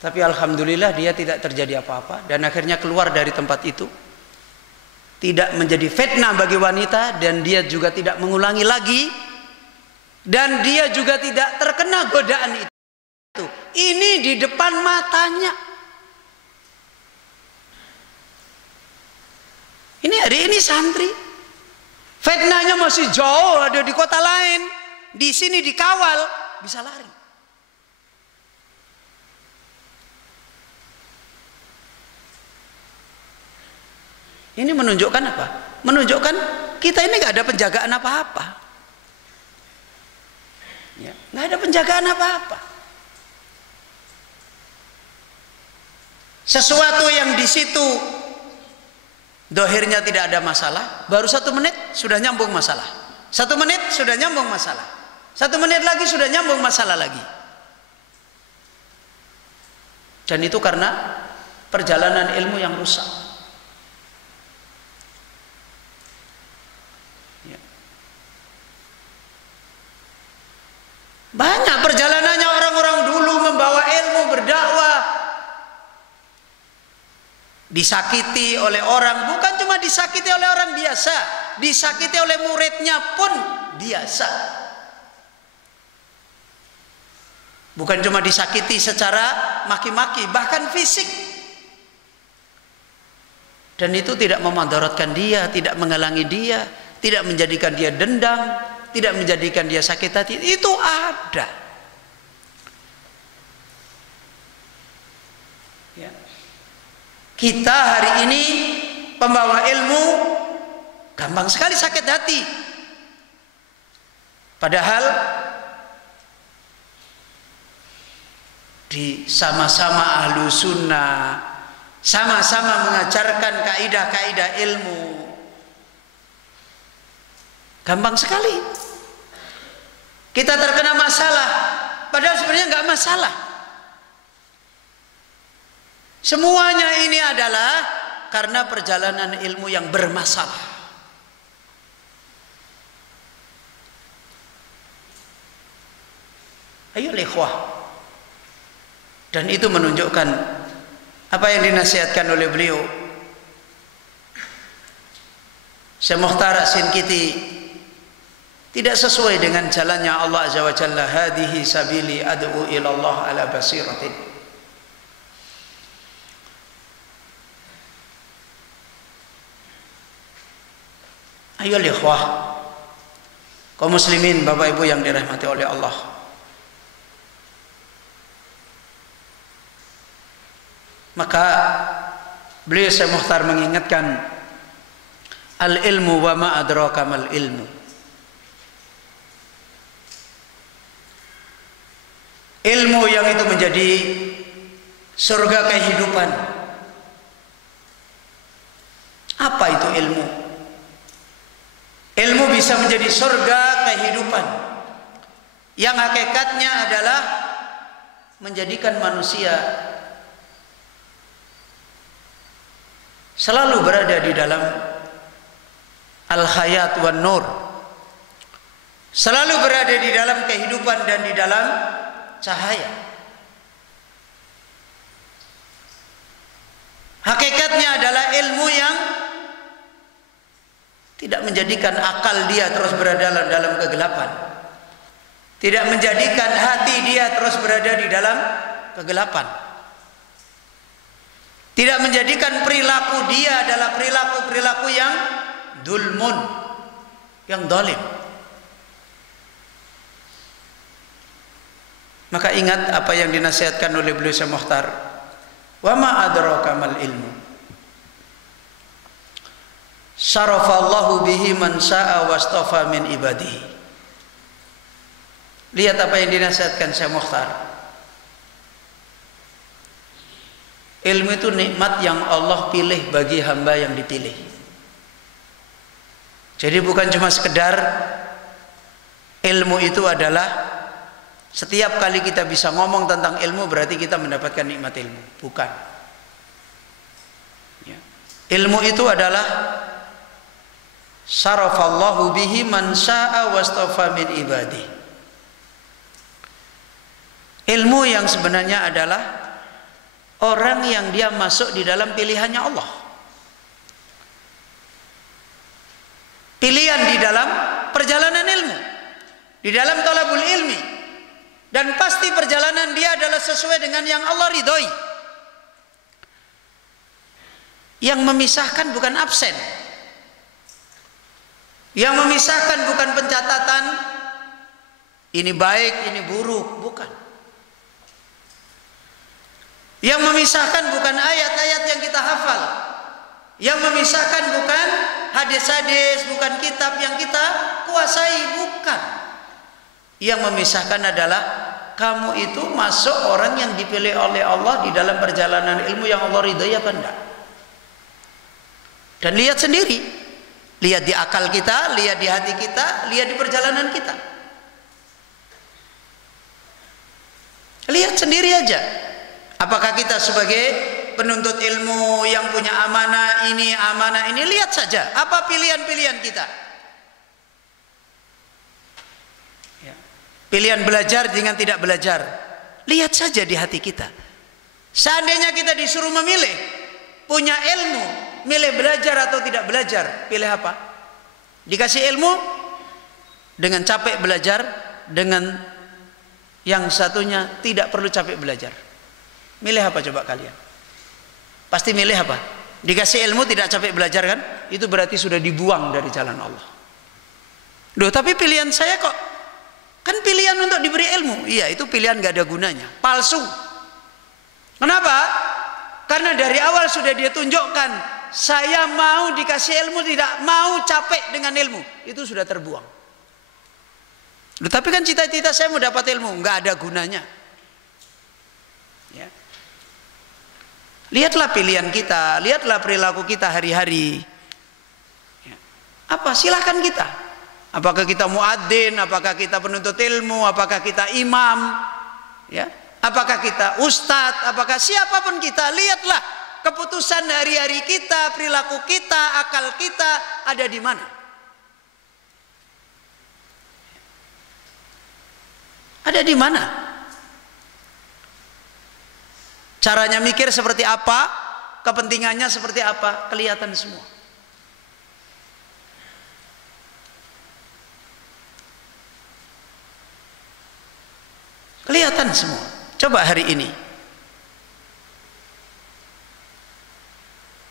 Tapi alhamdulillah dia tidak terjadi apa-apa, dan akhirnya keluar dari tempat itu, tidak menjadi fitnah bagi wanita, dan dia juga tidak mengulangi lagi, dan dia juga tidak terkena godaan itu. Ini di depan matanya. Ini hari ini santri, fitnahnya masih jauh, ada di kota lain, di sini dikawal, bisa lari. Ini menunjukkan apa? Menunjukkan kita ini nggak ada penjagaan apa-apa. Ya, nggak ada penjagaan apa-apa. Sesuatu yang di situ dohirnya tidak ada masalah, baru 1 menit sudah nyambung masalah. 1 menit sudah nyambung masalah. 1 menit lagi sudah nyambung masalah lagi. Dan itu karena perjalanan ilmu yang rusak. Ya. Banyak perjalanannya orang-orang dulu membawa ilmu, berdakwah, disakiti oleh orang, bukan cuma disakiti oleh orang biasa, disakiti oleh muridnya pun biasa. Bukan cuma disakiti secara maki-maki, bahkan fisik. Dan itu tidak memudaratkan dia, tidak menghalangi dia, tidak menjadikan dia dendam, tidak menjadikan dia sakit hati. Itu ada. Ya. Kita hari ini pembawa ilmu gampang sekali sakit hati. Padahal di sama-sama ahlu sunnah, sama-sama mengajarkan kaidah-kaidah ilmu, gampang sekali kita terkena masalah, padahal sebenarnya nggak masalah. Semuanya ini adalah karena perjalanan ilmu yang bermasalah. Ayo ikhwah. Dan itu menunjukkan apa yang dinasihatkan oleh beliau Syekh Mukhtar As-Sinkiti, tidak sesuai dengan jalannya Allah Azza wa Jalla. Hadihi sabili ad'u ila Allah ala basiratin. Ayo ikhwah, kaum muslimin, bapak ibu yang dirahmati oleh Allah, maka beliau Syekh Mukhtar mengingatkan, al ilmu wa ma adraka mal ilmu. Ilmu yang itu menjadi surga kehidupan. Apa itu ilmu? Ilmu bisa menjadi surga kehidupan yang hakikatnya adalah menjadikan manusia selalu berada di dalam al-hayat wan nur, selalu berada di dalam kehidupan dan di dalam cahaya. Hakikatnya adalah ilmu yang tidak menjadikan akal dia terus berada dalam kegelapan, tidak menjadikan hati dia terus berada di dalam kegelapan, tidak menjadikan perilaku dia adalah perilaku yang dulmun, yang zalim. Maka ingat apa yang dinasihatkan oleh beliau Syekh Mukhtar, wa ma adraka mal ilmu syarafallahu bihi man syaa wastafa min ibadihi. Lihat apa yang dinasihatkan Syekh Mukhtar. Ilmu itu nikmat yang Allah pilih bagi hamba yang dipilih. Jadi bukan cuma sekedar ilmu itu adalah setiap kali kita bisa ngomong tentang ilmu berarti kita mendapatkan nikmat ilmu. Bukan. Ya. Ilmu itu adalah syarafallahu bihi man syaa wastafa min ibadi. Ilmu yang sebenarnya adalah orang yang dia masuk di dalam pilihannya Allah. Pilihan di dalam perjalanan ilmu, di dalam talabul ilmi, dan pasti perjalanan dia adalah sesuai dengan yang Allah ridhoi. Yang memisahkan bukan absen, yang memisahkan bukan pencatatan ini baik ini buruk, bukan. Yang memisahkan bukan ayat-ayat yang kita hafal, yang memisahkan bukan hadis-hadis, bukan kitab yang kita kuasai, bukan. Yang memisahkan adalah kamu itu masuk orang yang dipilih oleh Allah di dalam perjalanan ilmu yang Allah ridhai apa enggak. Dan lihat sendiri, lihat di akal kita, lihat di hati kita, lihat di perjalanan kita. Lihat sendiri aja. Apakah kita sebagai penuntut ilmu yang punya amanah ini, lihat saja apa pilihan-pilihan kita. Ya. Pilihan belajar dengan tidak belajar, lihat saja di hati kita. Seandainya kita disuruh memilih, punya ilmu, milih belajar atau tidak belajar, pilih apa? Dikasih ilmu dengan capek belajar, dengan yang satunya tidak perlu capek belajar. Milih apa coba kalian? Pasti milih apa? Dikasih ilmu tidak capek belajar kan? Itu berarti sudah dibuang dari jalan Allah. Loh, tapi pilihan saya kok kan pilihan untuk diberi ilmu. Iya, itu pilihan gak ada gunanya, palsu. Kenapa? Karena dari awal sudah dia tunjukkan, saya mau dikasih ilmu, tidak mau capek dengan ilmu. Itu sudah terbuang. Loh, tapi kan cita-cita saya mau dapat ilmu, nggak ada gunanya. Ya. Lihatlah pilihan kita, lihatlah perilaku kita hari-hari. Ya. Apa? Silahkan kita. Apakah kita muadzin, apakah kita penuntut ilmu, apakah kita imam, ya? Apakah kita ustadz, apakah siapapun kita, lihatlah keputusan hari-hari kita, perilaku kita, akal kita ada di mana. Ada di mana? Caranya mikir seperti apa, kepentingannya seperti apa, kelihatan semua. Kelihatan semua. Coba hari ini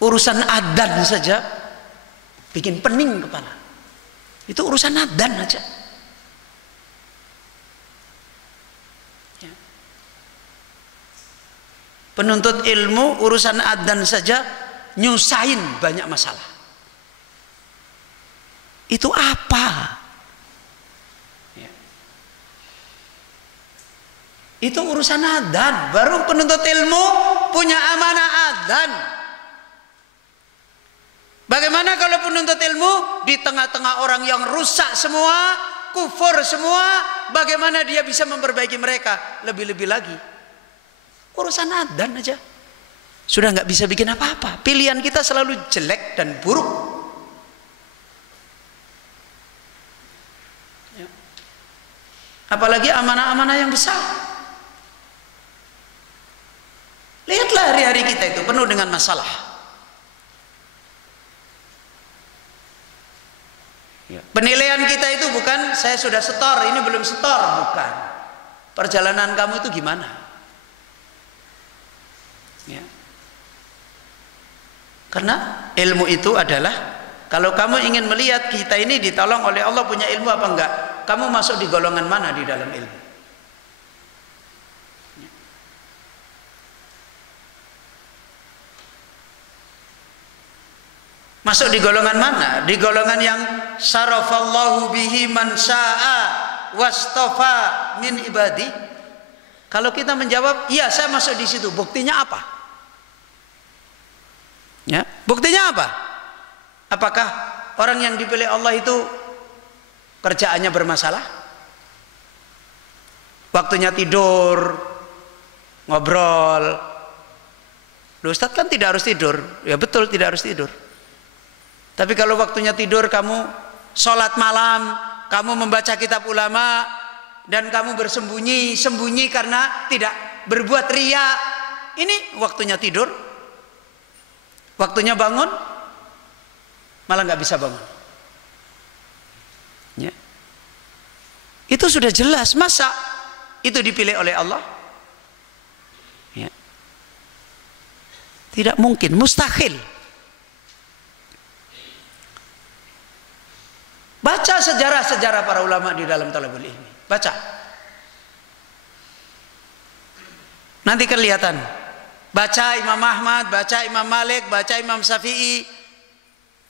urusan adzan saja bikin pening kepala. Itu urusan adzan aja. Ya. Penuntut ilmu urusan adzan saja nyusahin banyak masalah. Itu apa? Itu urusan adzan. Baru penuntut ilmu punya amanah adzan. Bagaimana kalau penuntut ilmu di tengah-tengah orang yang rusak semua, kufur semua, bagaimana dia bisa memperbaiki mereka? Lebih-lebih lagi urusan adzan aja sudah nggak bisa bikin apa-apa. Pilihan kita selalu jelek dan buruk. Ya. Apalagi amanah-amanah yang besar. Lihatlah hari-hari kita itu penuh dengan masalah. Penilaian kita itu bukan saya sudah setor, ini belum setor, bukan. Perjalanan kamu itu gimana? Ya. Karena ilmu itu adalah, kalau kamu ingin melihat kita ini ditolong oleh Allah, punya ilmu apa enggak, kamu masuk di golongan mana di dalam ilmu. Masuk di golongan mana? Di golongan yang sarafallahu bihi man syaa wastofa min ibadi. Kalau kita menjawab, iya saya masuk di situ, buktinya apa? Ya, buktinya apa? Apakah orang yang dipilih Allah itu kerjaannya bermasalah? Waktunya tidur, ngobrol. Loh, Ustadz kan tidak harus tidur. Ya betul, tidak harus tidur. Tapi kalau waktunya tidur kamu sholat malam, kamu membaca kitab ulama, dan kamu bersembunyi karena tidak berbuat riya, ini waktunya tidur. Waktunya bangun, malah nggak bisa bangun. Ya. Itu sudah jelas. Masa itu dipilih oleh Allah? Ya. Tidak mungkin, mustahil. Baca sejarah-sejarah para ulama di dalam talabul ilmi. Baca. Nanti kelihatan. Baca Imam Ahmad, baca Imam Malik, baca Imam Syafi'i,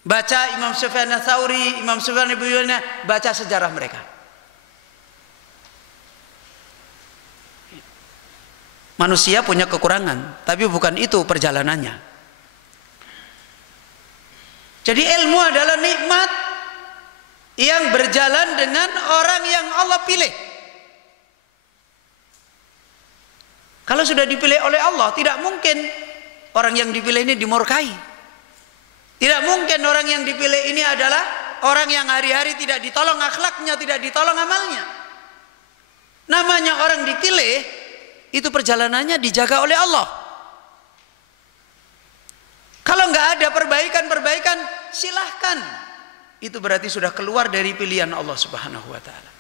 baca Imam Sufyan Ats-Tsauri, Imam Sufyan bin Uyainah, baca sejarah mereka. Manusia punya kekurangan, tapi bukan itu perjalanannya. Jadi ilmu adalah nikmat yang berjalan dengan orang yang Allah pilih. Kalau sudah dipilih oleh Allah, tidak mungkin orang yang dipilih ini dimurkai. Tidak mungkin orang yang dipilih ini adalah orang yang hari-hari tidak ditolong akhlaknya, tidak ditolong amalnya. Namanya orang dipilih, itu perjalanannya dijaga oleh Allah. Kalau nggak ada perbaikan-perbaikan, silahkan. Itu berarti sudah keluar dari pilihan Allah Subhanahu wa ta'ala.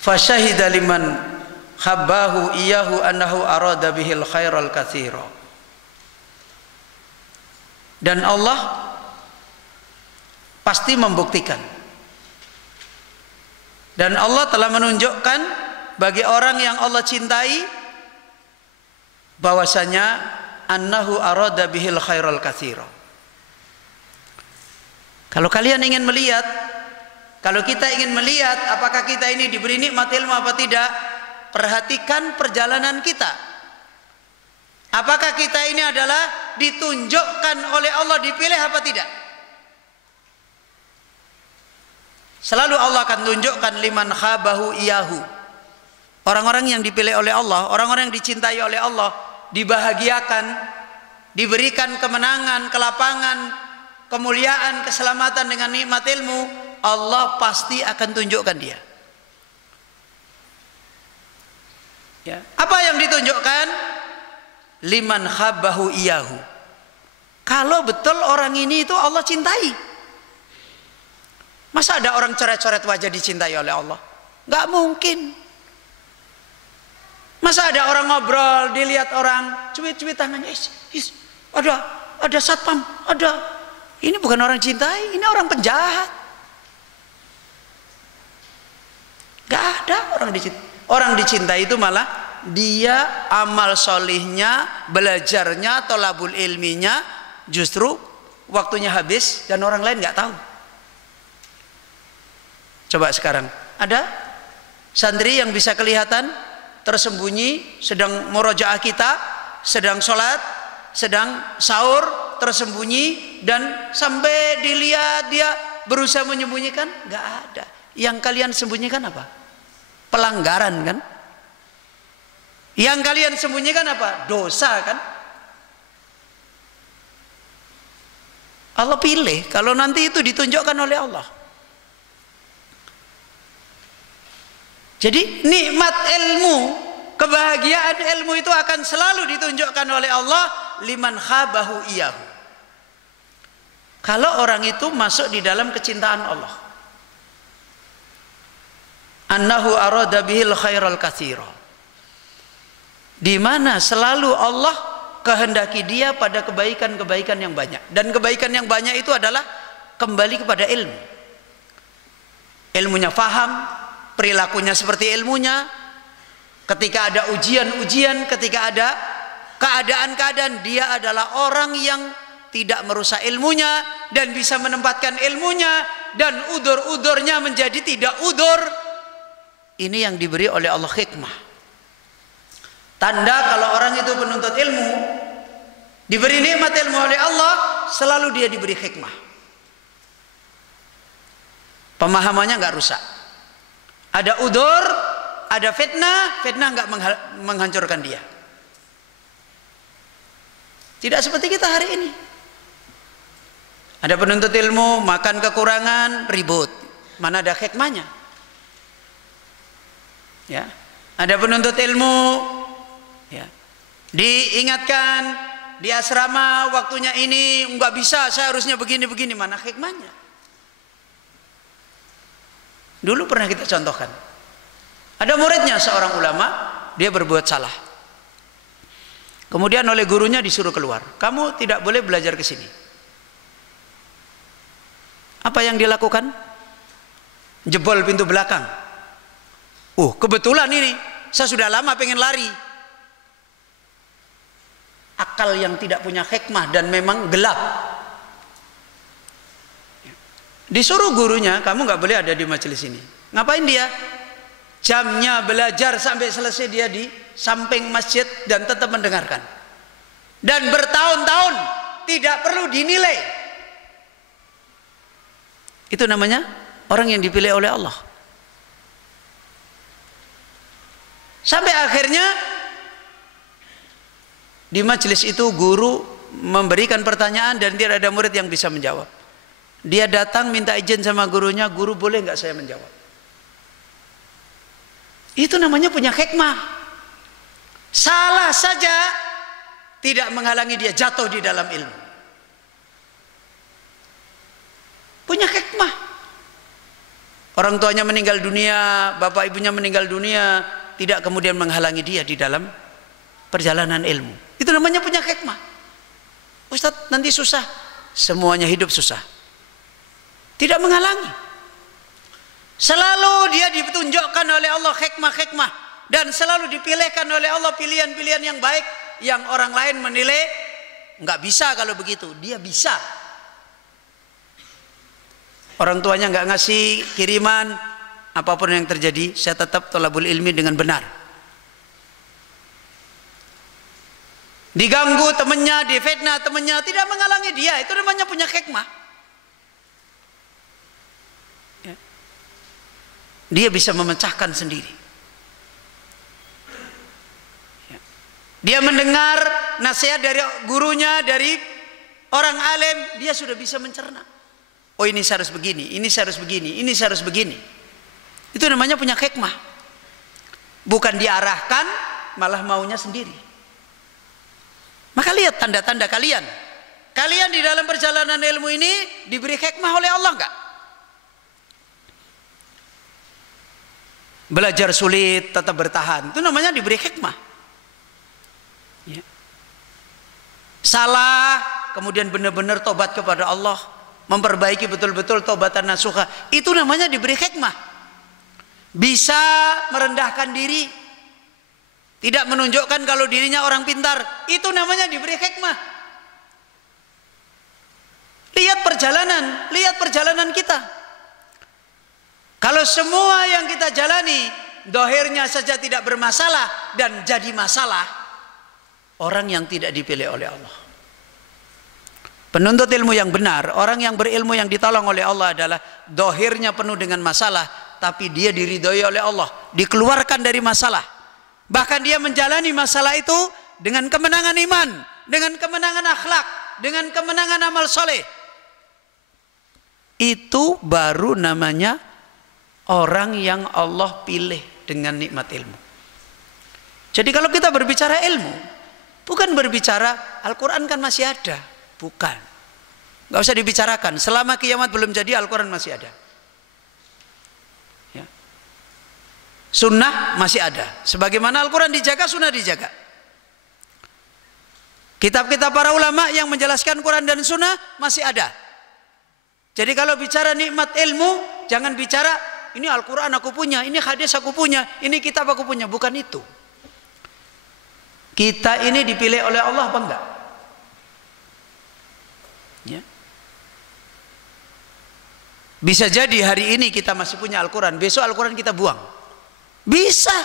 Fasyahida liman khabbahu iyahu annahu arada bihil khairal katsira. Dan Allah pasti membuktikan. Dan Allah telah menunjukkan bagi orang yang Allah cintai bahwasanya annahu arada bihil khairal katsira. Kalau kalian ingin melihat, kalau kita ingin melihat apakah kita ini diberi nikmat ilmu apa tidak, perhatikan perjalanan kita. Apakah kita ini adalah ditunjukkan oleh Allah, dipilih apa tidak? Selalu Allah akan tunjukkan liman khabahu iyahu. Orang-orang yang dipilih oleh Allah, orang-orang yang dicintai oleh Allah, dibahagiakan, diberikan kemenangan, kelapangan, kemuliaan, keselamatan dengan nikmat ilmu. Allah pasti akan tunjukkan dia. Ya. Apa yang ditunjukkan? Liman khabbahu iyahu. Kalau betul orang ini itu Allah cintai. Masa ada orang coret-coret wajah dicintai oleh Allah? Gak mungkin. Masa ada orang ngobrol, dilihat orang cuit-cuit tangannya, ada satpam, ada. Ini bukan orang cintai, ini orang penjahat. Gak ada orang dicintai. Orang dicintai itu malah dia amal solihnya, belajarnya, tolabul ilminya justru waktunya habis dan orang lain gak tahu. Coba sekarang ada santri yang bisa kelihatan tersembunyi sedang murojaah kita, sedang sholat, sedang sahur, tersembunyi, dan sampai dilihat dia berusaha menyembunyikan, gak ada. Yang kalian sembunyikan apa? Pelanggaran kan? Yang kalian sembunyikan apa? Dosa kan? Allah pilih kalau nanti itu ditunjukkan oleh Allah. Jadi nikmat ilmu kebahagiaan ilmu itu akan selalu ditunjukkan oleh Allah liman khabahu iyahu. Kalau orang itu masuk di dalam kecintaan Allah, annahu arada bihil khairal katsira, di mana selalu Allah kehendaki dia pada kebaikan-kebaikan yang banyak, dan kebaikan yang banyak itu adalah kembali kepada ilmu. Ilmunya faham, perilakunya seperti ilmunya. Ketika ada ujian-ujian, ketika ada keadaan-keadaan, dia adalah orang yang tidak merusak ilmunya dan bisa menempatkan ilmunya, dan udur-udurnya menjadi tidak udur. Ini yang diberi oleh Allah hikmah. Tanda kalau orang itu penuntut ilmu, diberi nikmat ilmu oleh Allah, selalu dia diberi hikmah. Pemahamannya nggak rusak. Ada udur, ada fitnah, fitnah nggak menghancurkan dia. Tidak seperti kita hari ini. Ada penuntut ilmu makan kekurangan, ribut. Mana ada hikmahnya? Ya, ada penuntut ilmu, ya, diingatkan di asrama waktunya ini nggak bisa, saya harusnya begini-begini. Mana hikmahnya? Dulu pernah kita contohkan. Ada muridnya seorang ulama, dia berbuat salah. Kemudian oleh gurunya disuruh keluar. Kamu tidak boleh belajar ke sini. Apa yang dia lakukan? Jebol pintu belakang. Kebetulan ini saya sudah lama pengen lari. Akal yang tidak punya hikmah dan memang gelap. Disuruh gurunya, kamu nggak boleh ada di majelis ini. Ngapain dia? Jamnya belajar sampai selesai dia di samping masjid dan tetap mendengarkan. Dan bertahun-tahun tidak perlu dinilai. Itu namanya orang yang dipilih oleh Allah. Sampai akhirnya di majelis itu guru memberikan pertanyaan dan tidak ada murid yang bisa menjawab. Dia datang minta izin sama gurunya, guru boleh nggak saya menjawab? Itu namanya punya hikmah. Salah saja tidak menghalangi dia jatuh di dalam ilmu. Punya hikmah. Orang tuanya meninggal dunia, bapak ibunya meninggal dunia, tidak kemudian menghalangi dia di dalam perjalanan ilmu. Itu namanya punya hikmah. Ustadz, nanti susah. Semuanya hidup susah. Tidak menghalangi. Selalu dia ditunjukkan oleh Allah hikmah-hikmah, dan selalu dipilihkan oleh Allah pilihan-pilihan yang baik yang orang lain menilai nggak bisa. Kalau begitu dia bisa. Orang tuanya nggak ngasih kiriman, apapun yang terjadi saya tetap thalabul ilmi dengan benar. Diganggu temannya, difitnah temannya, tidak menghalangi dia. Itu namanya punya hikmah. Dia bisa memecahkan sendiri. Dia mendengar nasihat dari gurunya, dari orang alim, dia sudah bisa mencerna. Oh, ini saya harus begini, ini saya harus begini, ini saya harus begini. Itu namanya punya hikmah. Bukan diarahkan, malah maunya sendiri. Maka lihat tanda-tanda kalian. Kalian di dalam perjalanan ilmu ini diberi hikmah oleh Allah enggak? Belajar sulit tetap bertahan, itu namanya diberi hikmah. Ya. Salah kemudian benar-benar tobat kepada Allah, memperbaiki betul-betul tobatan nasuha, itu namanya diberi hikmah. Bisa merendahkan diri, tidak menunjukkan kalau dirinya orang pintar, itu namanya diberi hikmah. Lihat perjalanan kita. Kalau semua yang kita jalani dohirnya saja tidak bermasalah dan jadi masalah, orang yang tidak dipilih oleh Allah. Penuntut ilmu yang benar, orang yang berilmu yang ditolong oleh Allah adalah dohirnya penuh dengan masalah, tapi dia diridhoi oleh Allah, dikeluarkan dari masalah. Bahkan dia menjalani masalah itu dengan kemenangan iman, dengan kemenangan akhlak, dengan kemenangan amal soleh. Itu baru namanya orang yang Allah pilih dengan nikmat ilmu. Jadi kalau kita berbicara ilmu, bukan berbicara Al-Quran kan masih ada, bukan. Nggak usah dibicarakan. Selama kiamat belum jadi, Al-Quran masih ada. Ya. Sunnah masih ada. Sebagaimana Al-Quran dijaga, sunnah dijaga. Kitab-kitab para ulama yang menjelaskan Quran dan sunnah masih ada. Jadi kalau bicara nikmat ilmu, jangan bicara ini Al-Quran aku punya, ini hadis aku punya, ini kitab aku punya. Bukan itu. Kita ini dipilih oleh Allah apa enggak? Ya. Bisa jadi hari ini kita masih punya Al-Quran, besok Al-Quran kita buang. Bisa,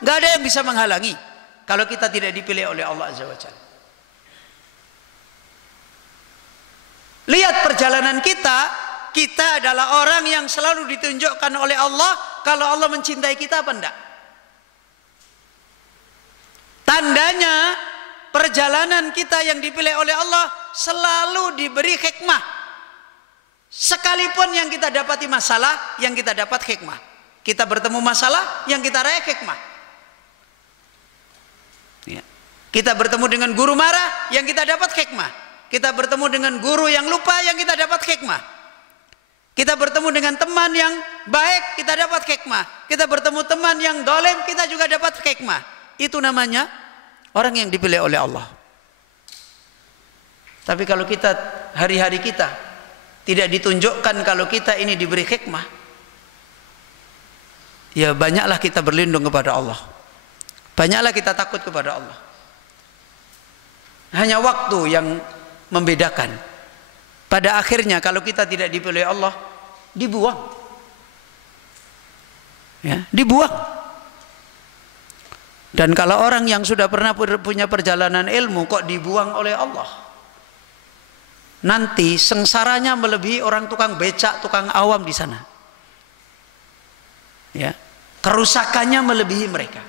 nggak ada yang bisa menghalangi kalau kita tidak dipilih oleh Allah Azza wa Jalla. Lihat perjalanan kita, kita adalah orang yang selalu ditunjukkan oleh Allah kalau Allah mencintai kita apa enggak. Tandanya perjalanan kita yang dipilih oleh Allah selalu diberi hikmah. Sekalipun yang kita dapati masalah, yang kita dapat hikmah. Kita bertemu masalah, yang kita raih hikmah. Ya. Kita bertemu dengan guru marah, yang kita dapat hikmah. Kita bertemu dengan guru yang lupa, yang kita dapat hikmah. Kita bertemu dengan teman yang baik, kita dapat hikmah. Kita bertemu teman yang dolim, kita juga dapat hikmah. Itu namanya orang yang dipilih oleh Allah. Tapi kalau kita, hari-hari kita tidak ditunjukkan kalau kita ini diberi hikmah, ya banyaklah kita berlindung kepada Allah, banyaklah kita takut kepada Allah. Hanya waktu yang membedakan. Pada akhirnya kalau kita tidak dipilih Allah, dibuang, ya, dibuang. Dan kalau orang yang sudah pernah punya perjalanan ilmu kok dibuang oleh Allah, nanti sengsaranya melebihi orang tukang becak, tukang awam di sana. Ya, kerusakannya melebihi mereka.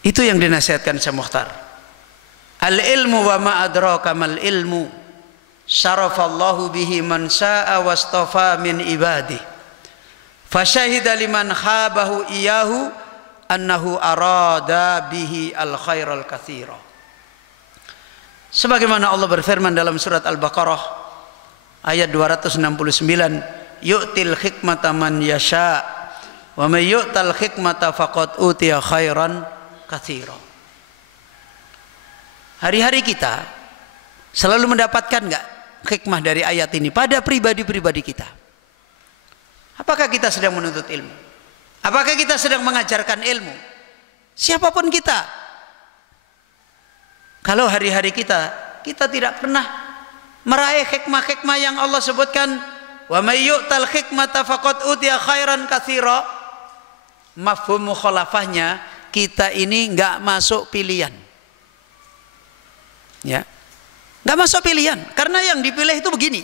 Itu yang dinasihatkan Syekh Mukhtar. Al-ilmu wa ma adraka mal ilmu, syarafallahu bihi man syaa wastafa min ibadih. Fasyahida liman khabahu iyahu annahu arada bihi al khairal katsira. Sebagaimana Allah berfirman dalam surat Al-Baqarah ayat 269, yu'til hikmata man yasha wa may yu'tal hikmata faqad utiya khairan katsira. Hari-hari kita selalu mendapatkan enggak hikmah dari ayat ini pada pribadi-pribadi kita? Apakah kita sedang menuntut ilmu? Apakah kita sedang mengajarkan ilmu? Siapapun kita, kalau hari-hari kita tidak pernah meraih hikmah-hikmah yang Allah sebutkan, wa may yu'tal hikmata faqad utiya khairan katsira, mafhum mukhalafahnya kita ini enggak masuk pilihan. Ya. Enggak masuk pilihan karena yang dipilih itu begini.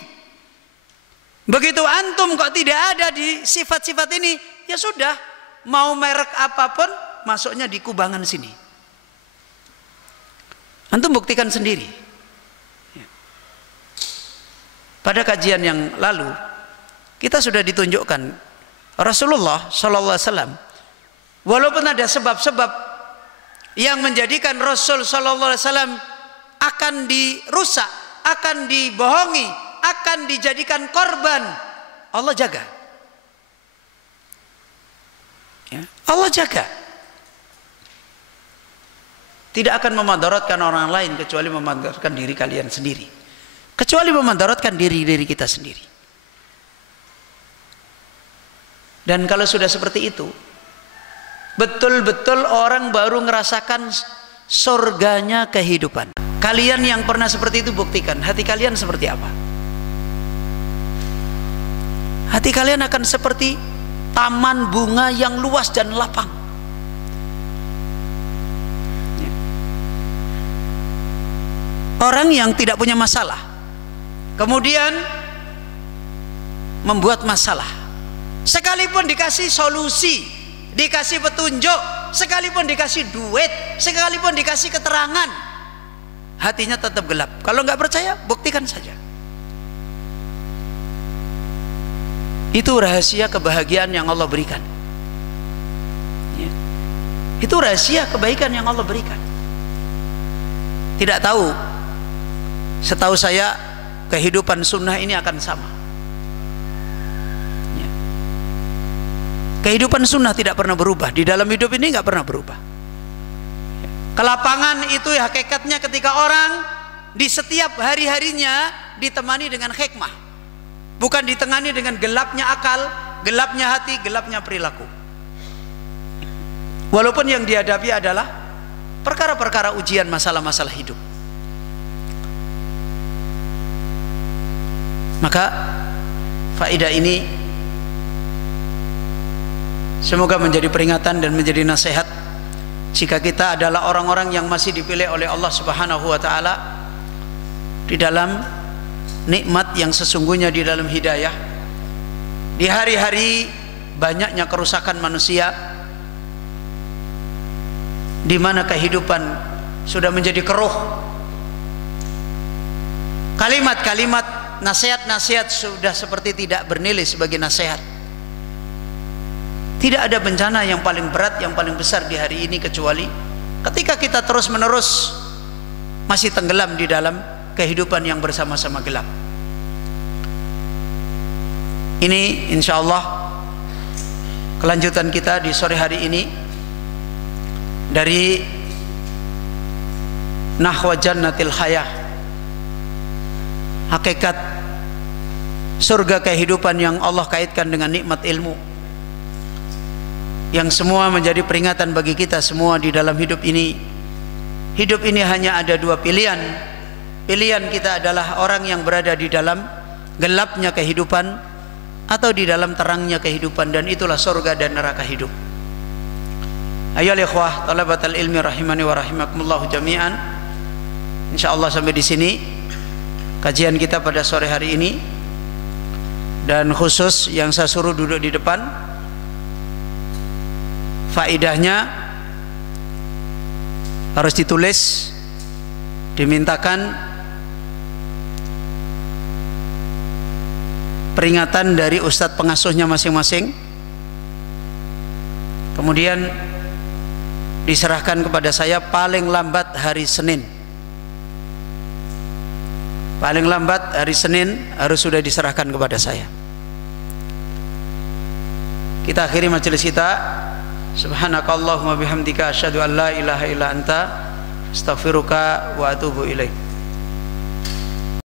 Begitu antum kok tidak ada di sifat-sifat ini, ya sudah, mau merek apapun masuknya di kubangan sini. Antum buktikan sendiri. Pada kajian yang lalu kita sudah ditunjukkan Rasulullah SAW, walaupun ada sebab-sebab yang menjadikan Rasul SAW akan dirusak, akan dibohongi, akan dijadikan korban, Allah jaga. Ya, Allah jaga. Tidak akan memadaratkan orang lain kecuali memadaratkan diri kalian sendiri, kecuali memadaratkan diri kita sendiri. Dan kalau sudah seperti itu, betul-betul orang baru merasakan surganya kehidupan. Kalian yang pernah seperti itu buktikan hati kalian seperti apa. Hati kalian akan seperti taman bunga yang luas dan lapang. Orang yang tidak punya masalah kemudian membuat masalah, sekalipun dikasih solusi, dikasih petunjuk, sekalipun dikasih duit, sekalipun dikasih keterangan, hatinya tetap gelap. Kalau nggak percaya, buktikan saja. Itu rahasia kebahagiaan yang Allah berikan. Itu rahasia kebaikan yang Allah berikan. Tidak tahu, setahu saya kehidupan sunnah ini akan sama. Ya. Kehidupan sunnah tidak pernah berubah. Di dalam hidup ini nggak pernah berubah. Kelapangan itu ya hakikatnya ketika orang di setiap hari-harinya ditemani dengan hikmah, bukan ditemani dengan gelapnya akal, gelapnya hati, gelapnya perilaku. Walaupun yang dihadapi adalah perkara-perkara ujian, masalah-masalah hidup. Maka faedah ini semoga menjadi peringatan dan menjadi nasihat jika kita adalah orang-orang yang masih dipilih oleh Allah Subhanahu wa taala di dalam nikmat yang sesungguhnya, di dalam hidayah. Di hari-hari banyaknya kerusakan manusia, di mana kehidupan sudah menjadi keruh, kalimat-kalimat nasihat-nasihat sudah seperti tidak bernilai sebagai nasihat. Tidak ada bencana yang paling berat, yang paling besar di hari ini kecuali ketika kita terus-menerus masih tenggelam di dalam kehidupan yang bersama-sama gelap. Ini insya Allah kelanjutan kita di sore hari ini dari Nahwa Jannatil Hayah, hakikat surga kehidupan yang Allah kaitkan dengan nikmat ilmu, yang semua menjadi peringatan bagi kita semua di dalam hidup ini. Hidup ini hanya ada dua pilihan. Pilihan kita adalah orang yang berada di dalam gelapnya kehidupan atau di dalam terangnya kehidupan, dan itulah surga dan neraka hidup. Ayo ikhwah talabatal ilmi rahimani wa rahimakumullah jami'an. Insyaallah sampai di sini kajian kita pada sore hari ini, dan khusus yang saya suruh duduk di depan, faedahnya harus ditulis, dimintakan peringatan dari ustadz pengasuhnya masing-masing, kemudian diserahkan kepada saya paling lambat hari Senin. Paling lambat hari Senin harus sudah diserahkan kepada saya. Kita akhiri majelis kita. Subhanakallahumma bihamdika asyhadu an la ilaha illa anta astaghfiruka wa atubu ilaik.